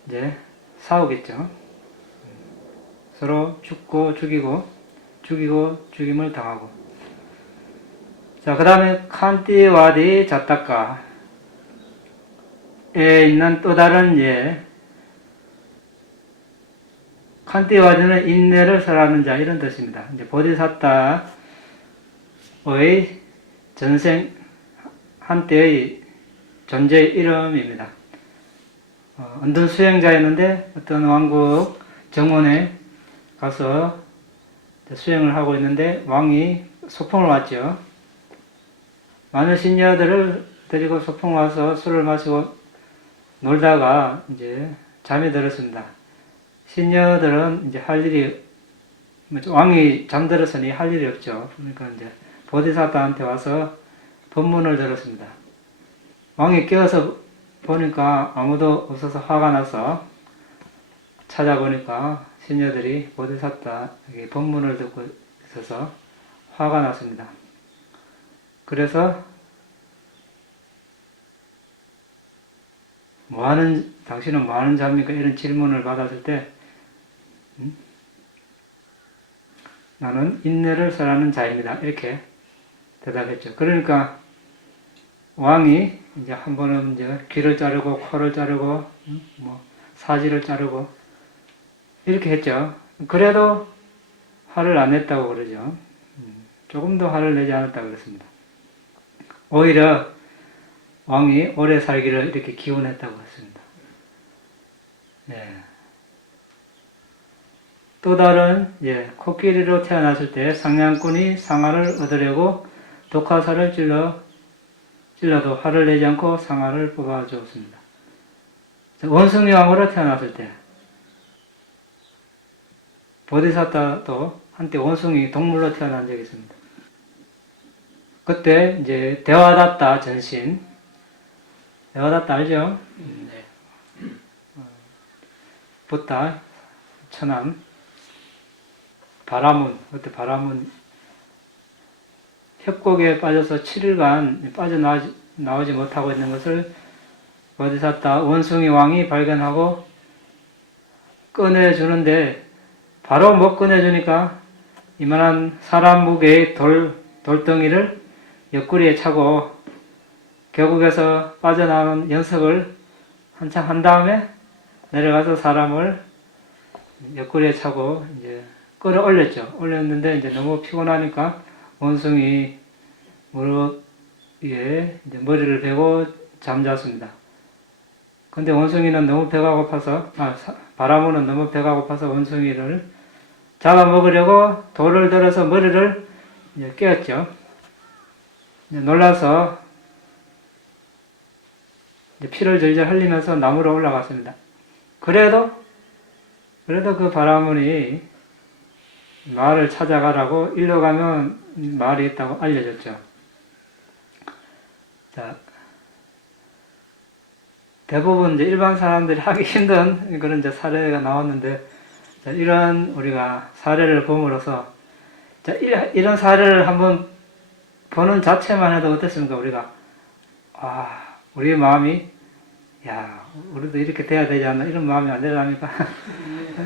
이제 싸우겠죠. 서로 죽고 죽이고 죽이고 죽임을 당하고. 자, 그 다음에 칸티와디 자타카에 있는 또 다른 예, 칸티와디는 인내를 설하는 자 이런 뜻입니다. 이제 보디사타의 전생 한때의 존재의 이름입니다. 은둔 수행자였는데 어떤 왕국 정원에 가서 수행을 하고 있는데 왕이 소풍을 왔죠. 많은 신녀들을 데리고 소풍 와서 술을 마시고 놀다가 이제 잠이 들었습니다. 신녀들은 이제 할 일이 왕이 잠들었으니 할 일이 없죠. 그러니까 이제 보디사타한테 와서 법문을 들었습니다. 왕이 깨어서 보니까 아무도 없어서 화가 나서 찾아보니까 신녀들이 보디사타에게 법문을 듣고 있어서 화가 났습니다. 그래서 당신은 뭐하는 자입니까? 이런 질문을 받았을 때 나는 인내를 설하는 자입니다. 이렇게 대답했죠. 그러니까 왕이 이제 한 번은 이제 귀를 자르고 코를 자르고 뭐 사지를 자르고 이렇게 했죠. 그래도 화를 안 냈다고 그러죠. 조금도 화를 내지 않았다고 그랬습니다. 오히려 왕이 오래 살기를 이렇게 기원했다고 했습니다. 예. 또 다른 코끼리로 태어났을 때 상냥꾼이 상아를 얻으려고 독화살을 찔러도 화를 내지 않고 상아를 뽑아주었습니다. 원숭이 왕으로 태어났을 때 보디사타도 한때 원숭이 동물로 태어난 적이 있습니다. 그때 이제 데와다타 전신, 데와다타 알죠? 네. 붓다, 천암, 바라문, 그때 바라문 협곡에 빠져서 7일간 빠져나오지 못하고 있는 것을 보디사타 원숭이 왕이 발견하고 꺼내주는데 바로 못 꺼내주니까 이만한 사람 무게의 돌덩이를 옆구리에 차고 계곡에서 빠져나오는 연습을 한참 한 다음에 내려가서 사람을 옆구리에 차고 이제 끌어올렸죠. 올렸는데 이제 너무 피곤하니까 원숭이 무릎 위에 이제 머리를 베고 잠잤습니다. 근데 원숭이는 너무 배가 고파서, 바라문은 너무 배가 고파서 원숭이를 잡아먹으려고 돌을 들어서 머리를 이제 깨었죠. 이제 놀라서 이제 피를 절절 흘리면서 나무로 올라갔습니다. 그래도 그 바라문이 마을을 찾아가라고 일로 가면 마을이 있다고 알려줬죠. 자, 대부분 이제 일반 사람들이 하기 힘든 그런 이제 사례가 나왔는데, 자, 이런 우리가 사례를 봄으로써, 자, 이런 사례를 한번 보는 자체만 해도 어떻습니까? 우리가, 우리의 마음이, 우리도 이렇게 돼야 되지 않나? 이런 마음이 안 되랍니까?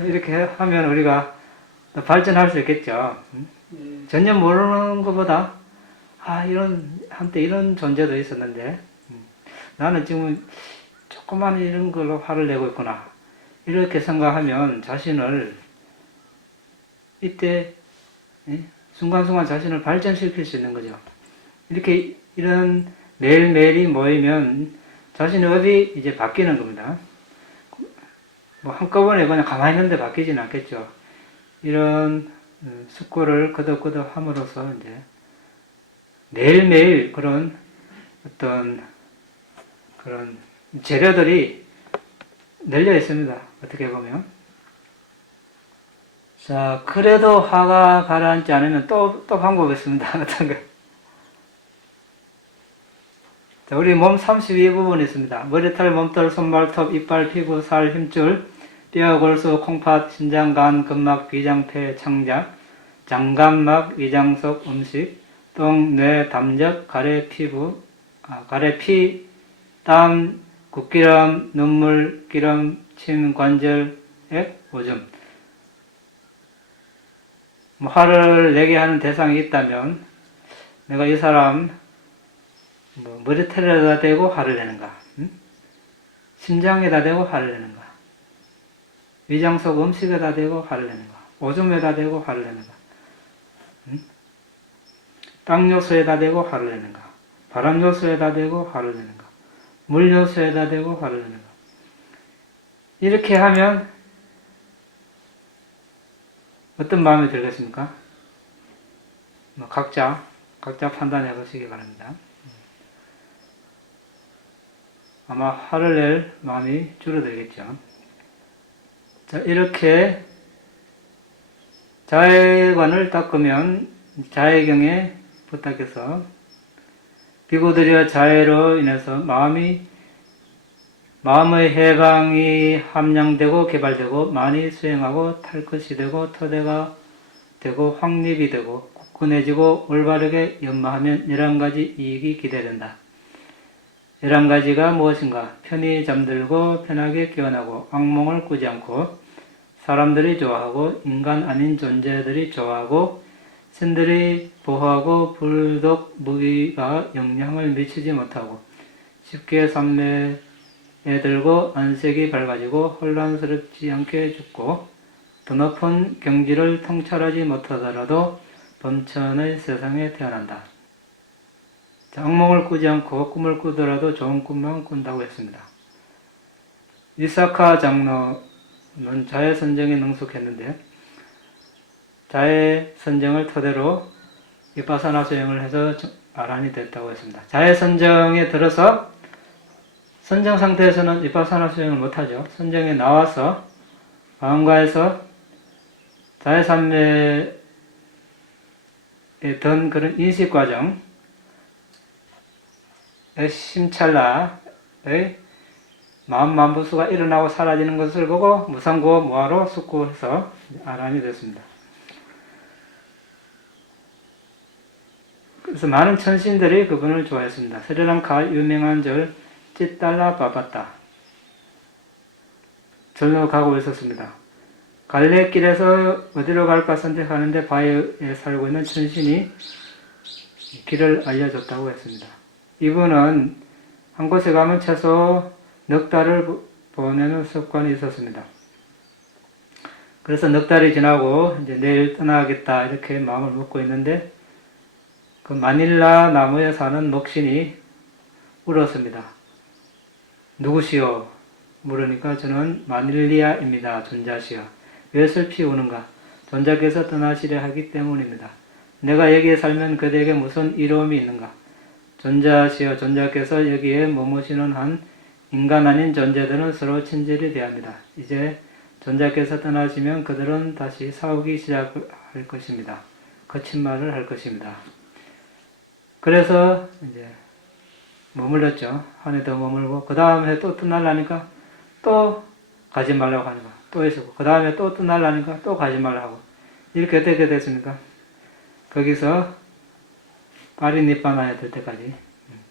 이렇게 하면 우리가 더 발전할 수 있겠죠. 전혀 모르는 것보다, 한때 이런 존재도 있었는데, 나는 지금 조그만 이런 걸로 화를 내고 있구나. 이렇게 생각하면 자신을, 이때, 순간순간 자신을 발전시킬 수 있는 거죠. 이렇게, 이런 매일매일이 모이면 자신의 업이 이제 바뀌는 겁니다. 뭐 한꺼번에 그냥 가만히 있는데 바뀌지는 않겠죠. 이런 숙고를 거듭거듭 함으로써 이제 매일매일 그런 어떤 그런 재료들이 널려 있습니다. 어떻게 보면. 자, 그래도 화가 가라앉지 않으면 또 방법이 있습니다. 어떤 거. 자, 우리 몸 32부분이 있습니다. 머리털, 몸털, 손발톱, 이빨, 피부, 살, 힘줄, 뼈, 골수, 콩팥, 신장, 간, 근막, 비장, 폐, 창자, 장간막, 위장속, 음식, 똥, 뇌, 담력, 가래, 피부, 가래, 피, 땀, 국기름, 눈물, 기름, 침, 관절, 액, 오줌. 화를 내게 하는 대상이 있다면 내가 이 사람 머리털에다 대고 화를 내는가? 심장에다 대고 화를 내는가? 위장 속 음식에다 대고 화를 내는가? 오줌에다 대고 화를 내는가? 땅 요소에다 대고 화를 내는가? 바람 요소에다 대고 화를 내는가? 물 요소에다 대고 화를 내는가? 이렇게 하면 어떤 마음이 들겠습니까? 각자 판단해 보시기 바랍니다. 아마 화를 낼 마음이 줄어들겠죠. 자, 이렇게 자해관을 닦으면 자해경에 부탁해서 비구들여 자해로 인해서 마음의 해방이 함량되고 개발되고 많이 수행하고 탈 것이 되고 토대가 되고 확립이 되고 굳건해지고 올바르게 연마하면 11가지 이익이 기대된다. 11가지가 무엇인가? 편히 잠들고 편하게 깨어나고 악몽을 꾸지 않고 사람들이 좋아하고 인간 아닌 존재들이 좋아하고 신들이 보호하고 불독 무기가 영향을 미치지 못하고 쉽게 삼매에 들고 안색이 밝아지고 혼란스럽지 않게 죽고 더 높은 경지를 통찰하지 못하더라도 범천의 세상에 태어난다. 악몽을 꾸지 않고 꿈을 꾸더라도 좋은 꿈만 꾼다고 했습니다. 위사카 장로는 자해선정에 능숙했는데 자해선정을 토대로 위파사나 수행을 해서 아란이 됐다고 했습니다. 자해선정에 들어서 선정 상태에서는 위파사나 수행을 못하죠. 선정에 나와서 마음가에서 자해산매에 든 그런 인식과정 심찰라의 마음만부수가 일어나고 사라지는 것을 보고 무상고 무아로 숙고해서 아란이 됐습니다. 그래서 많은 천신들이 그분을 좋아했습니다. 스리랑카 유명한 절 찌달라 바바타 절로 가고 있었습니다. 갈래길에서 어디로 갈까 선택하는데 바위에 살고 있는 천신이 길을 알려줬다고 했습니다. 이분은 한 곳에 가면 최소 넉 달을 보내는 습관이 있었습니다. 그래서 넉 달이 지나고 이제 내일 떠나겠다 이렇게 마음을 먹고 있는데 그 마닐라 나무에 사는 목신이 울었습니다. 누구시오? 물으니까 저는 마닐리아입니다. 존자시여. 왜 슬피 우는가? 존자께서 떠나시려 하기 때문입니다. 내가 여기에 살면 그대에게 무슨 이로움이 있는가? 존자시여, 존자께서 여기에 머무시는 한 인간 아닌 존재들은 서로 친절히 대합니다. 이제 존자께서 떠나시면 그들은 다시 싸우기 시작할 것입니다. 거친 말을 할 것입니다. 그래서 이제 머물렀죠. 한 해 더 머물고 그 다음 해 또 떠나려니까 또 가지 말라고 하니까 또 있었고 그 다음에 또 떠나려니까 또 가지 말라고 하고 이렇게 어떻게 됐습니까? 거기서 파리니빠나에 될 때까지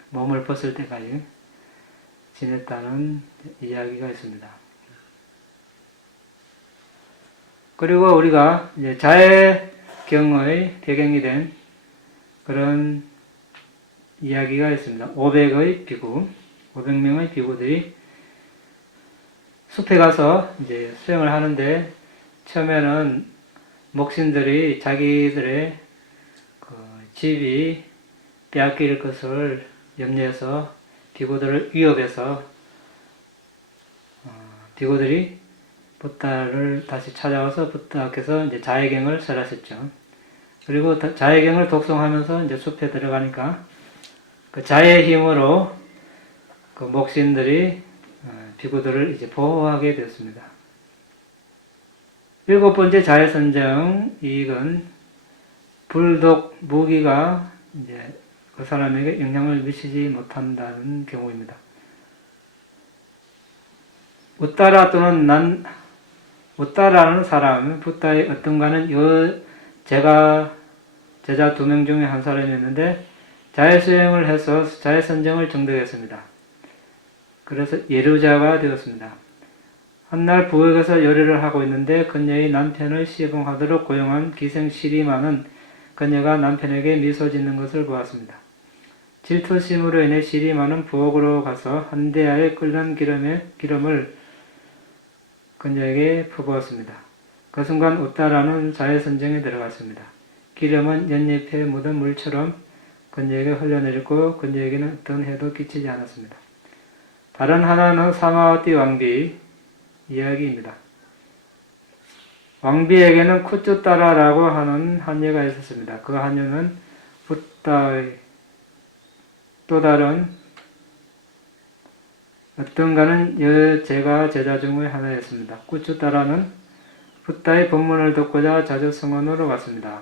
몸을 벗을 때까지 지냈다는 이야기가 있습니다. 그리고 우리가 이제 자해경의 배경이 된 그런 이야기가 있습니다. 500명의 비구들이 숲에 가서 이제 수행을 하는데 처음에는 목신들이 자기들의 그 집이 빼앗길 것을 염려해서 비구들을 위협해서 비구들이 붓다를 다시 찾아와서 부탁해서 이제 자해경을 설하셨죠. 그리고 자해경을 독송하면서 이제 숲에 들어가니까 그 자해의 힘으로 그 목신들이 비구들을 이제 보호하게 되었습니다. 7번째 자해선정 이익은 불독 무기가 이제 그 사람에게 영향을 미치지 못한다는 경우입니다. 우따라 또는 우따라는 사람, 붓다의 어떤가는 제자 2명 중에 한 사람이었는데 자해수행을 해서 자해선정을 정득했습니다. 그래서 예류자가 되었습니다. 한날 부엌에서 요리를 하고 있는데 그녀의 남편을 시봉하도록 고용한 기생 시리마는 그녀가 남편에게 미소 짓는 것을 보았습니다. 질투심으로 인해 시리마는 부엌으로 가서 한 대야에 끓는 기름을 그녀에게 퍼부었습니다. 그 순간 우따라는 자해선정에 들어갔습니다. 기름은 연잎에 묻은 물처럼 그녀에게 흘러내렸고 그녀에게는 어떤 해도 끼치지 않았습니다. 다른 하나는 사마와티 왕비 이야기입니다. 왕비에게는 쿠쭈따라라고 하는 하녀가 있었습니다. 그 하녀는 붓다의 또 다른 어떤가는 제자 중의 하나였습니다. 쿠쭈따라는 붓다의 법문을 듣고자 자주 성원으로 갔습니다.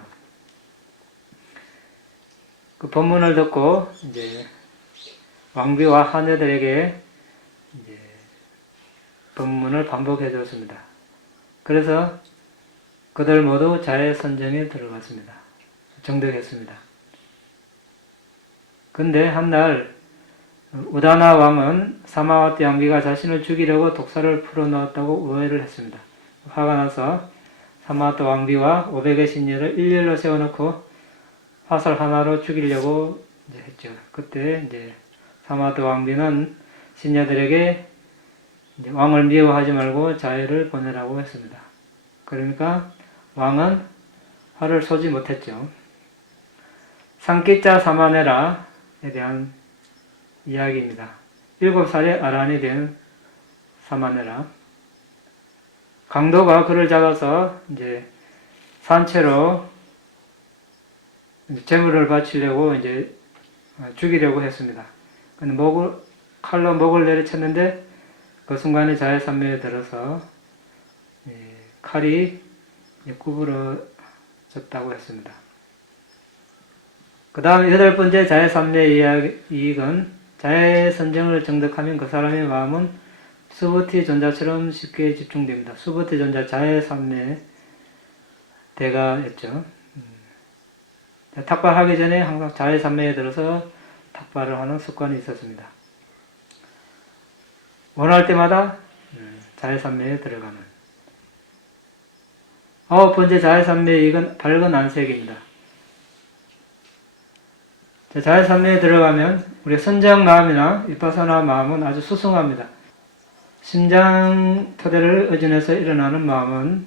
그 법문을 듣고 이제 왕비와 하녀들에게 이제 법문을 반복해 줬습니다. 그래서 그들 모두 자해선정에 들어갔습니다. 정득했습니다. 근데 한날 우다나 왕은 사마와티 왕비가 자신을 죽이려고 독사를 풀어넣었다고 오해를 했습니다. 화가 나서 사마와티 왕비와 500의 신녀를 일렬로 세워놓고 화살 하나로 죽이려고 했죠. 그때 이제 사마와티 왕비는 신녀들에게 이제 왕을 미워하지 말고 자해를 보내라고 했습니다. 그러니까 왕은 화를 쏘지 못했죠. 상키자 사마네라에 대한 이야기입니다. 7살의 아란이 된 사마네라. 강도가 그를 잡아서 이제 산채로 제물을 바치려고 이제 죽이려고 했습니다. 근데 칼로 목을 내리쳤는데 그 순간에 자해산매에 들어서 칼이 구부러졌다고 했습니다. 그 다음 8번째 자해산매 이익은 자해선정을 정득하면 그 사람의 마음은 수부티 전자처럼 쉽게 집중됩니다. 수부티 전자 자해산매 대가였죠. 탁발하기 전에 항상 자해산매에 들어서 탁발을 하는 습관이 있었습니다. 원할 때마다 자해산매에 들어가는. 9번째 자해산매 이익은 밝은 안색입니다. 자해산매에 들어가면 우리 선정 마음이나 위파사나 마음은 아주 수승합니다. 심장 토대를 의존해서 일어나는 마음은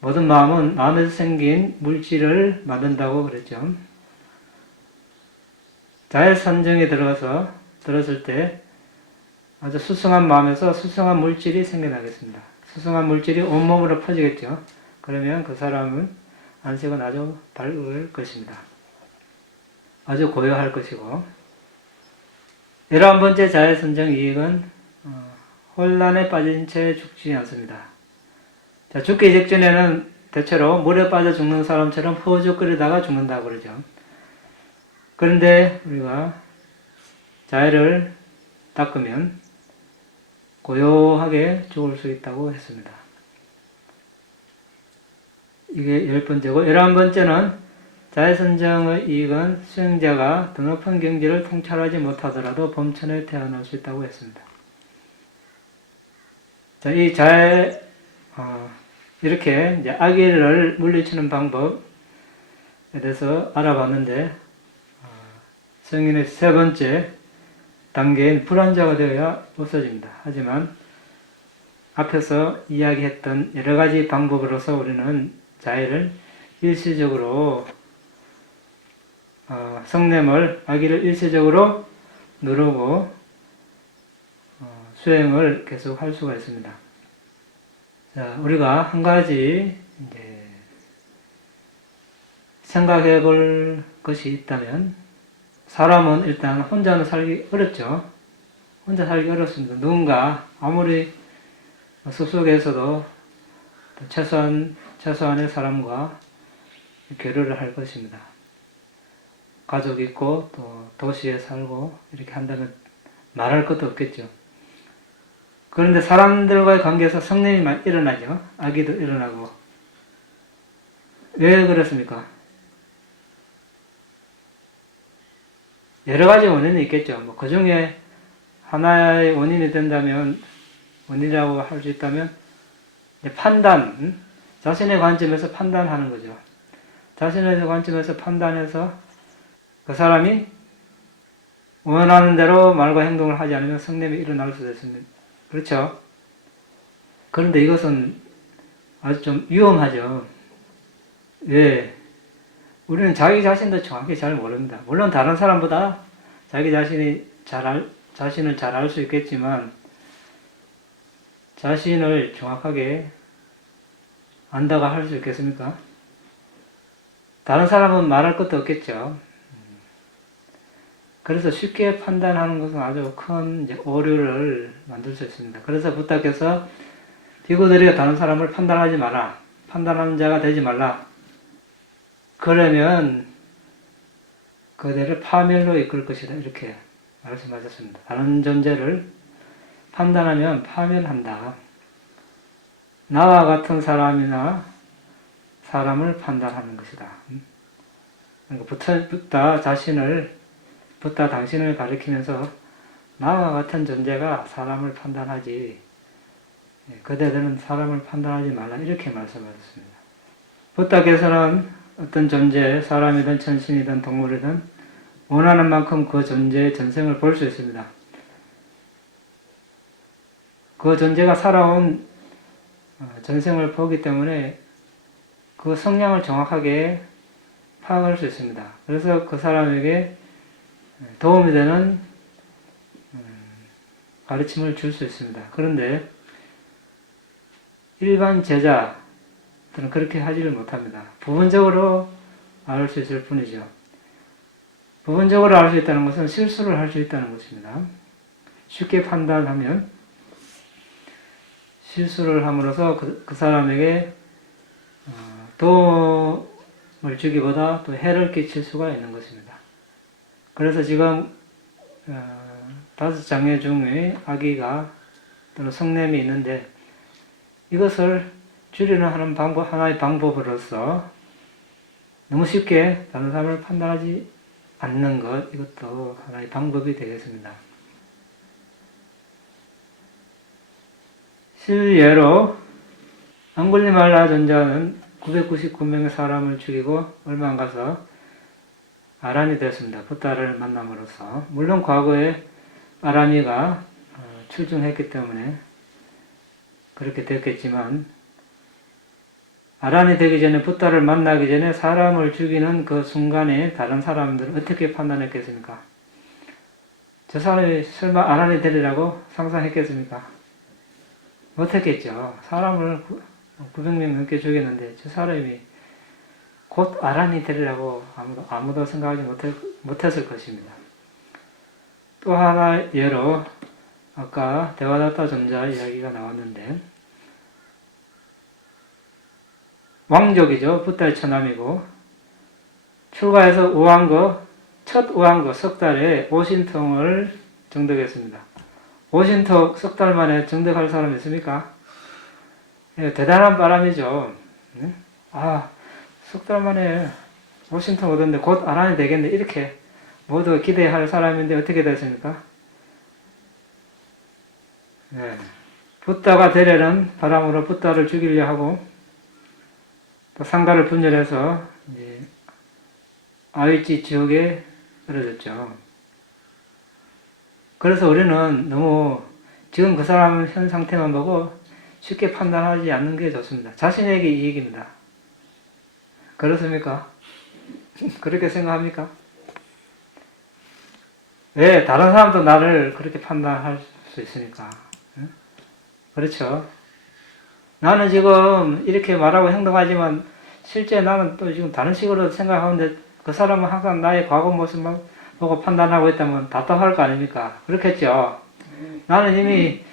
모든 마음은 마음에서 생긴 물질을 만든다고 그랬죠. 자해선정에 들었을 때 아주 수승한 마음에서 수승한 물질이 생겨나겠습니다. 수승한 물질이 온몸으로 퍼지겠죠. 그러면 그 사람은 안색은 아주 밝을 것입니다. 아주 고요할 것이고. 11번째 자해선정 이익은 혼란에 빠진 채 죽지 않습니다. 죽기 직전에는 대체로 물에 빠져 죽는 사람처럼 허우적거리다가 죽는다고 그러죠. 그런데 우리가 자해를 닦으면 고요하게 죽을 수 있다고 했습니다. 이게 10번째고 11번째는 자해선정의 이익은 수행자가 더 높은 경지를 통찰하지 못하더라도 범천에 태어날 수 있다고 했습니다. 자, 이 이렇게 이제 악의를 물리치는 방법에 대해서 알아봤는데, 성인의 3번째 단계인 불안자가 되어야 없어집니다. 하지만 앞에서 이야기했던 여러 가지 방법으로서 우리는 자해를 일시적으로 성냄을 악의를 일시적으로 누르고 수행을 계속 할 수가 있습니다. 자, 우리가 한 가지 이제 생각해 볼 것이 있다면, 사람은 일단 혼자는 살기 어렵죠. 혼자 살기 어렵습니다. 누군가 아무리 숲속에서도 최소한의 사람과 교류를 할 것입니다. 가족 있고 또 도시에 살고 이렇게 한다면 말할 것도 없겠죠. 그런데 사람들과의 관계에서 성냄이 많이 일어나죠. 아기도 일어나고. 왜 그렇습니까? 여러 가지 원인이 있겠죠. 뭐 그 중에 하나의 원인이 된다면, 원인이라고 할 수 있다면, 판단, 자신의 관점에서 판단하는 거죠. 자신의 관점에서 판단해서 그 사람이 원하는 대로 말과 행동을 하지 않으면 성냄이 일어날 수도 있습니다. 그렇죠? 그런데 이것은 아주 좀 위험하죠. 왜? 우리는 자기 자신도 정확히 잘 모릅니다. 물론 다른 사람보다 자기 자신을 잘 알 수 있겠지만, 자신을 정확하게 안다고 할 수 있겠습니까? 다른 사람은 말할 것도 없겠죠. 그래서 쉽게 판단하는 것은 아주 큰 오류를 만들 수 있습니다. 그래서 부탁해서 비구들이 다른 사람을 판단하지 마라. 판단하는 자가 되지 말라. 그러면 그대를 파멸로 이끌 것이다. 이렇게 말씀하셨습니다. 다른 존재를 판단하면 파멸한다. 나와 같은 사람이나 사람을 판단하는 것이다. 그러니까 부타 당신을 가리키면서 나와 같은 존재가 사람을 판단하지 그대들은 사람을 판단하지 말라 이렇게 말씀하셨습니다. 부타께서는 어떤 존재, 사람이든 천신이든 동물이든 원하는 만큼 그 존재의 전생을 볼 수 있습니다. 그 존재가 살아온 전생을 보기 때문에 그 성향을 정확하게 파악할 수 있습니다. 그래서 그 사람에게 도움이 되는 가르침을 줄 수 있습니다. 그런데 일반 제자들은 그렇게 하지를 못합니다. 부분적으로 알 수 있을 뿐이죠. 부분적으로 알 수 있다는 것은 실수를 할 수 있다는 것입니다. 쉽게 판단하면 실수를 함으로써 그 사람에게 도움을 주기보다 또 해를 끼칠 수가 있는 것입니다. 그래서 지금 5장애 중에 아기가 또는 성냄이 있는데 이것을 줄이는 하나의 방법으로서 너무 쉽게 다른 사람을 판단하지 않는 것, 이것도 하나의 방법이 되겠습니다. 실예로 앙굴리말라 존자는 999명의 사람을 죽이고 얼마 안 가서 아란이 되었습니다. 부타를 만남으로써. 물론 과거에 아란이가 출중했기 때문에 그렇게 됐겠지만 아란이 되기 전에 부타를 만나기 전에 사람을 죽이는 그 순간에 다른 사람들은 어떻게 판단했겠습니까? 저 사람이 설마 아란이 되리라고 상상했겠습니까? 못했겠죠. 사람을 900명 넘게 죽였는데 저 사람이 곧 아란이 되리라고 아무도 생각하지 못했을 것입니다. 또 하나 예로 아까 데와다타 존자 이야기가 나왔는데 왕족이죠. 부타의 처남이고 출가해서 첫 우왕거 석 달에 오신통을 정득했습니다. 오신통 석 달 만에 정득할 사람 있습니까? 대단한 바람이죠. 석 달 만에 오신통 얻었는데 곧 아란이 되겠네. 이렇게 모두 기대할 사람인데 어떻게 됐습니까? 붓다가 되려는 바람으로 붓다를 죽이려 하고 또 상가를 분열해서 아위치 지옥에 떨어졌죠. 그래서 우리는 너무 지금 그 사람 현 상태만 보고 쉽게 판단하지 않는 게 좋습니다. 자신에게 이익입니다. 그렇습니까? 그렇게 생각합니까? 왜? 다른 사람도 나를 그렇게 판단할 수 있으니까. 그렇죠? 나는 지금 이렇게 말하고 행동하지만 실제 나는 또 지금 다른 식으로 생각하는데 그 사람은 항상 나의 과거 모습만 보고 판단하고 있다면 답답할 거 아닙니까? 그렇겠죠? 나는 이미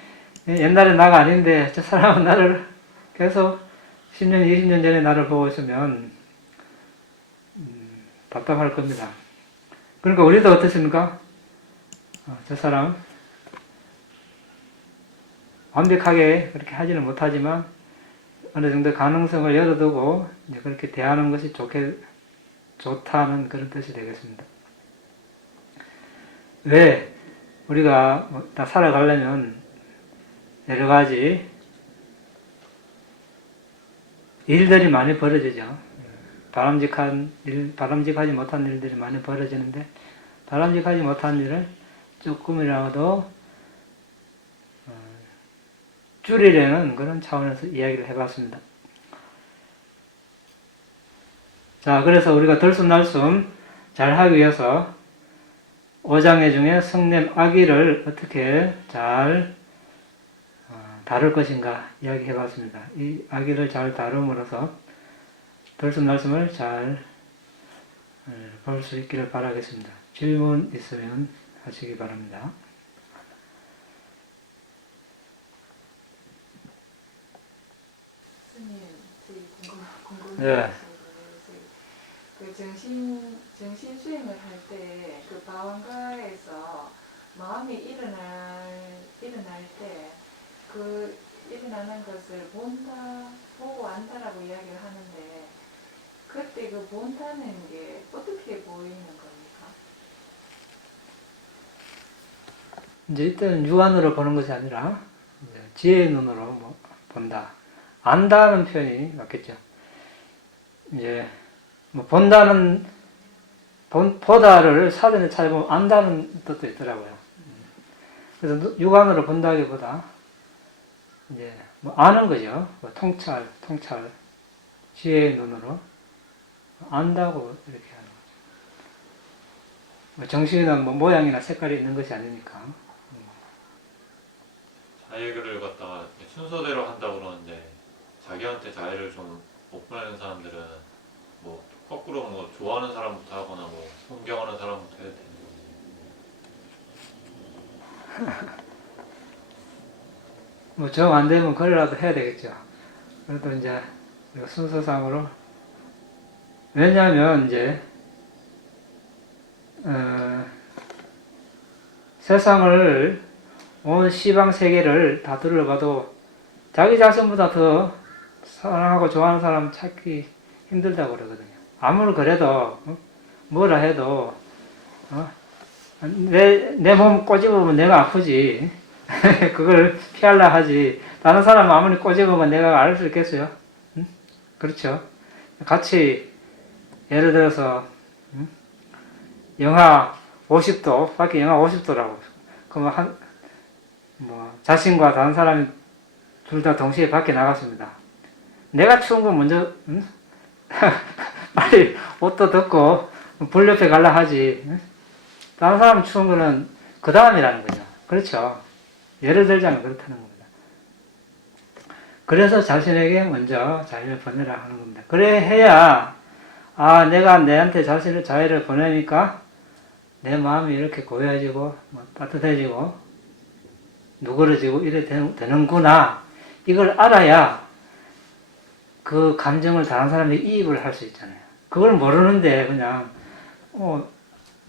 옛날에 나가 아닌데 저 사람은 나를 계속 10년, 20년 전에 나를 보고 있으면 답답할 겁니다. 그러니까 우리도 어떻습니까? 저 사람 완벽하게 그렇게 하지는 못하지만 어느 정도 가능성을 열어두고 이제 그렇게 대하는 것이 좋다는 그런 뜻이 되겠습니다. 왜 우리가 다 살아가려면 여러 가지 일들이 많이 벌어지죠. 바람직하지 못한 일들이 많이 벌어지는데 바람직하지 못한 일을 조금이라도 줄이려는 그런 차원에서 이야기를 해봤습니다. 자, 그래서 우리가 들숨날숨 잘 하기 위해서 오장애 중에 성냄 악의를 어떻게 잘 다룰 것인가 이야기해봤습니다. 이 악의를 잘 다룸으로써 들숨날숨을 잘 볼 수 있기를 바라겠습니다. 질문 있으면 하시기 바랍니다. 궁금한 그 정신 수행을 할 때 그 방황가에서 마음이 일어날 때 그 일어나는 것을 본다, 보고 안다라고 이야기를 하는데 그때 그 본다는 게 어떻게 보이는 겁니까? 이제 이때는 육안으로 보는 것이 아니라 지혜의 눈으로 본다. 안다는 표현이 맞겠죠. 이제 본다는 보다를 사전에 찾아보면 안다는 뜻도 있더라고요. 그래서 육안으로 본다기보다 이제 아는 거죠. 통찰, 지혜의 눈으로 안다고 이렇게 하는 거죠. 정신이나 모양이나 색깔이 있는 것이 아니니까. 자해를 갖다가 순서대로 한다고 그러는데 자기한테 자해를 좀 못 보내는 사람들은 뭐 거꾸로 뭐 좋아하는 사람부터 하거나 뭐 존경하는 사람부터 해야 되는 정 안 되면 그래라도 해야 되겠죠. 그래도 이제 순서상으로 왜냐하면 이제 세상을 온 시방 세계를 다 둘러봐도 자기 자신보다 더 사랑하고 좋아하는 사람 찾기 힘들다고 그러거든요. 아무리 그래도 뭐라 해도 내 몸 꼬집으면 내가 아프지. 그걸 피하려 하지. 다른 사람 아무리 꼬집으면 내가 알 수 있겠어요? 응? 그렇죠. 같이 예를 들어서 영하 50도 밖에 영하 50도라고. 그러면 자신과 다른 사람이 둘 다 동시에 밖에 나갔습니다. 내가 추운 거 먼저 빨리 옷도 덮고 불 옆에 갈라 하지. 다른 사람 추운 거는 그 다음이라는 거죠. 그렇죠. 예를 들자면 그렇다는 겁니다. 그래서 자신에게 먼저 자유를 보내라 하는 겁니다. 그래 해야 내가 내한테 자유를 보내니까 내 마음이 이렇게 고요해지고 따뜻해지고 누그러지고 이래 되는구나. 이걸 알아야 그 감정을 다른 사람이 이입을 할 수 있잖아요. 그걸 모르는데 그냥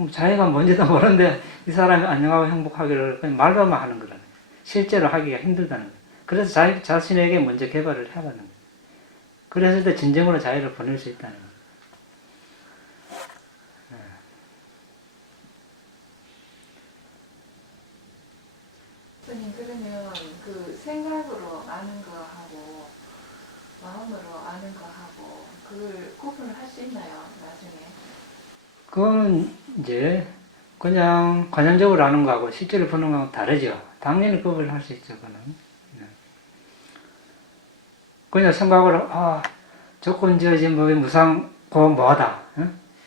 자기가 뭔지도 모르는데 이 사람이 안녕하고 행복하기를 그냥 말로만 하는 거라는 거예요. 실제로 하기가 힘들다는 거예요. 그래서 자기 자신에게 먼저 개발을 해가는 거예요. 그랬을 때 진정으로 자유를 보낼 수 있다는 거예요. 선생님, 그러면 그 생각으로 아는 거하고 마음으로 아는 거하고 그걸 구분을 할 수 있나요, 나중에? 그건 이제 그냥 관념적으로 아는 거하고 실제로 보는 거하고 다르죠. 당연히 구분을 할 수 있죠, 그거는. 그냥 생각으로, 조건 지어진 법이 무상고 뭐하다.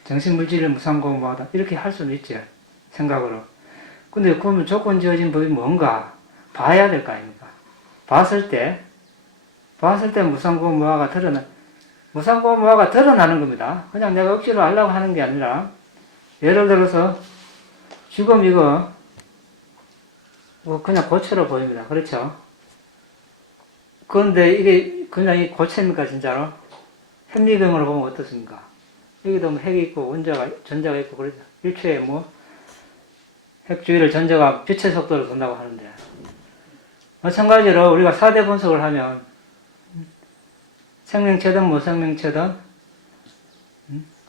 정신물질의 무상고 뭐하다. 이렇게 할 수는 있죠. 생각으로. 근데 그러면 조건 지어진 법이 뭔가 봐야 될 거 아닙니까? 봤을 때 무상고 무아가 무상고 무아가 드러나는 겁니다. 그냥 내가 억지로 하려고 하는 게 아니라, 예를 들어서, 지금 이거, 뭐 그냥 고체로 보입니다. 그렇죠? 그런데 이게 그냥 이 고체입니까, 진짜로? 핵미경으로 보면 어떻습니까? 여기도 뭐 핵이 있고, 전자가 있고, 그러죠. 일초에 뭐, 핵주위를 전자가 빛의 속도로 돈다고 하는데. 마찬가지로 우리가 4대 분석을 하면, 생명체든 무생명체든,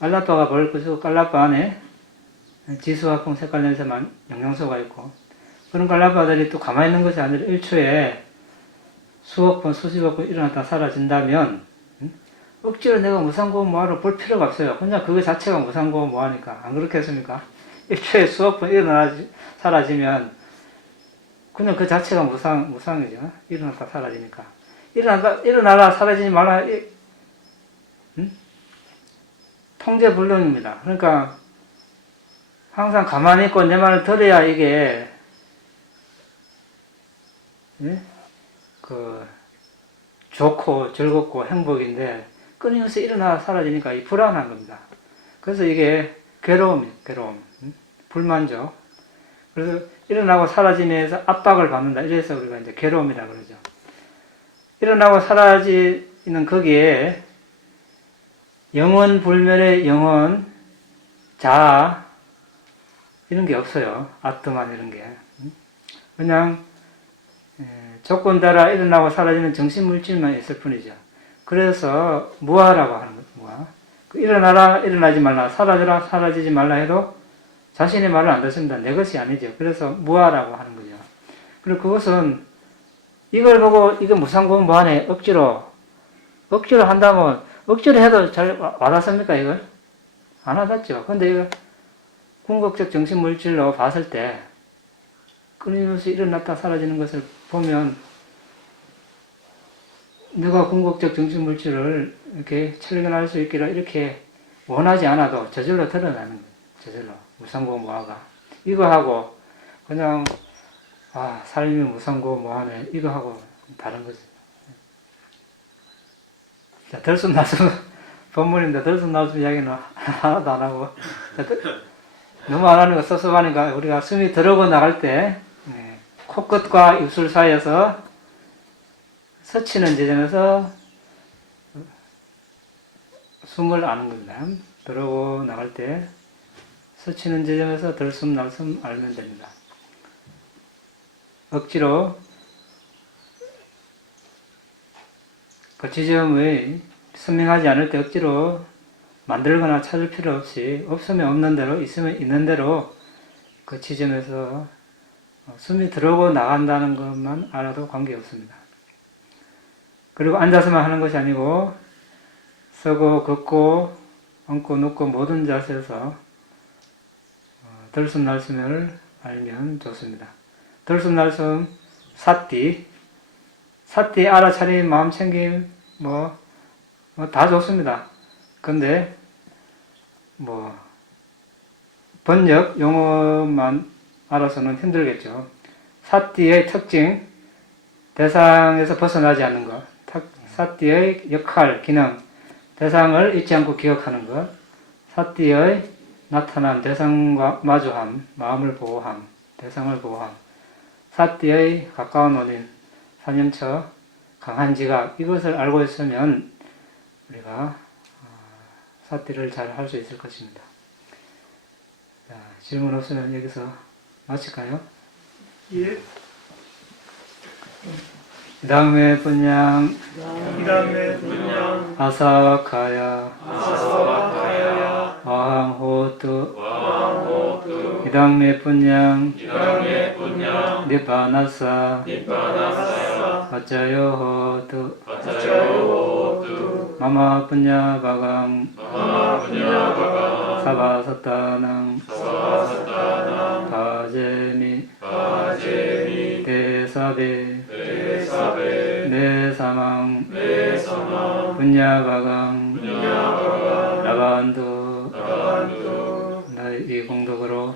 깔라빠가 볼 것이고, 깔라빠 안에 지수화풍 색깔 냄새만 영양소가 있고, 그런 깔라빠들이 또 가만히 있는 것이 아니라 1초에 수억 번, 수십억 번 일어났다 사라진다면, 억지로 내가 무상고원 모아를 볼 필요가 없어요. 그냥 그거 자체가 무상고원 모아니까. 안 그렇겠습니까? 1초에 수억 번 사라지면, 그냥 그 자체가 무상이죠. 일어났다 사라지니까. 일어나라 사라지지 말라, 통제불능입니다. 그러니까, 항상 가만히 있고 내 말을 들어야 이게, 예? 좋고 즐겁고 행복인데, 끊임없이 일어나 사라지니까 이 불안한 겁니다. 그래서 이게 괴로움, 불만족. 그래서 일어나고 사라지면서 압박을 받는다. 이래서 우리가 이제 괴로움이라고 그러죠. 일어나고 사라지는 거기에 영원 불멸의 영원, 자아, 이런 게 없어요. 아트만 이런 게. 그냥 조건 따라 일어나고 사라지는 정신물질만 있을 뿐이죠. 그래서 무아라고 하는 거죠. 무아. 일어나라, 일어나지 말라, 사라져라, 사라지지 말라 해도 자신의 말을 안 듣습니다. 내 것이 아니죠. 그래서 무아라고 하는 거죠. 그리고 그것은 이걸 보고 이게 무상고원 무한에 억지로 한다면 억지로 해도 잘 와닿습니까 이걸? 안 와닿죠. 근데 이거 궁극적 정신물질로 봤을 때 끊임없이 일어났다 사라지는 것을 보면 내가 궁극적 정신물질을 이렇게 철견할 수 있기를 이렇게 원하지 않아도 저절로 드러나는 거예요. 저절로. 무상고 무아가. 이거 하고 그냥 삶이 무상고 무아네. 이거 하고 다른 거지. 자, 들숨날숨 본문인데 들숨날숨 이야기는 하나도 안 하고 너무 안 하는 거 섭섭하니까 우리가 숨이 들어오고 나갈 때 코끝과 입술 사이에서 스치는 지점에서 숨을 아는 겁니다. 들어오고 나갈 때 스치는 지점에서 들숨 날숨 알면 됩니다. 억지로 그 지점의 선명하지 않을 때 억지로 만들거나 찾을 필요 없이 없으면 없는 대로 있으면 있는 대로 그 지점에서 숨이 들어오고 나간다는 것만 알아도 관계없습니다. 그리고 앉아서만 하는 것이 아니고 서고 걷고 앉고 눕고 모든 자세에서 들숨날숨을 알면 좋습니다. 들숨날숨 사띠 알아차림 마음챙김 뭐 다 좋습니다. 근데 번역 용어만 알아서는 힘들겠죠. 사띠의 특징, 대상에서 벗어나지 않는 것, 사띠의 역할, 기능, 대상을 잊지 않고 기억하는 것, 사띠의 나타남, 대상과 마주함, 마음을 보호함, 대상을 보호함, 사띠의 가까운 원인, 사념처, 강한 지각, 이것을 알고 있으면 우리가 사띠를 잘 할 수 있을 것입니다. 자, 질문 없으면 여기서 마칠까요? 예. 이 다음에 분양 아사와카야 와항호투 이 다음에 분양 니바나사 바짜요호투 마마 분야 바강 사바사타낭 바제미 대사베 내사망 분야바강 라반도 나의 이 공덕으로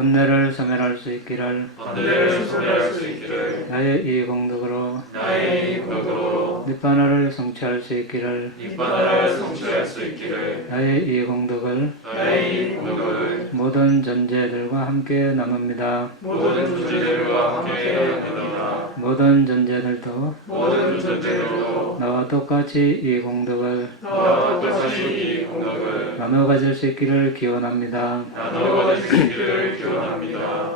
번뇌를 소멸할 수 있기를 번뇌를 소멸할 수 있기를 나의 이 공덕으로 나의 이 공덕으로 니바나를 성취할 수 있기를 니바나를 성취할 수 있기를 나의 이 공덕을 나의 이 공덕을 모든 존재들과 함께 나눕니다. 모든 존재들과 함께 나눕니다. 모든 존재들도 모든 존재들도 나와 똑같이 이 공덕을 나와 똑같이 이 공덕을 나눠 가질 수 있기를 기원합니다. 나눠 가질 수 있기를 기원합니다.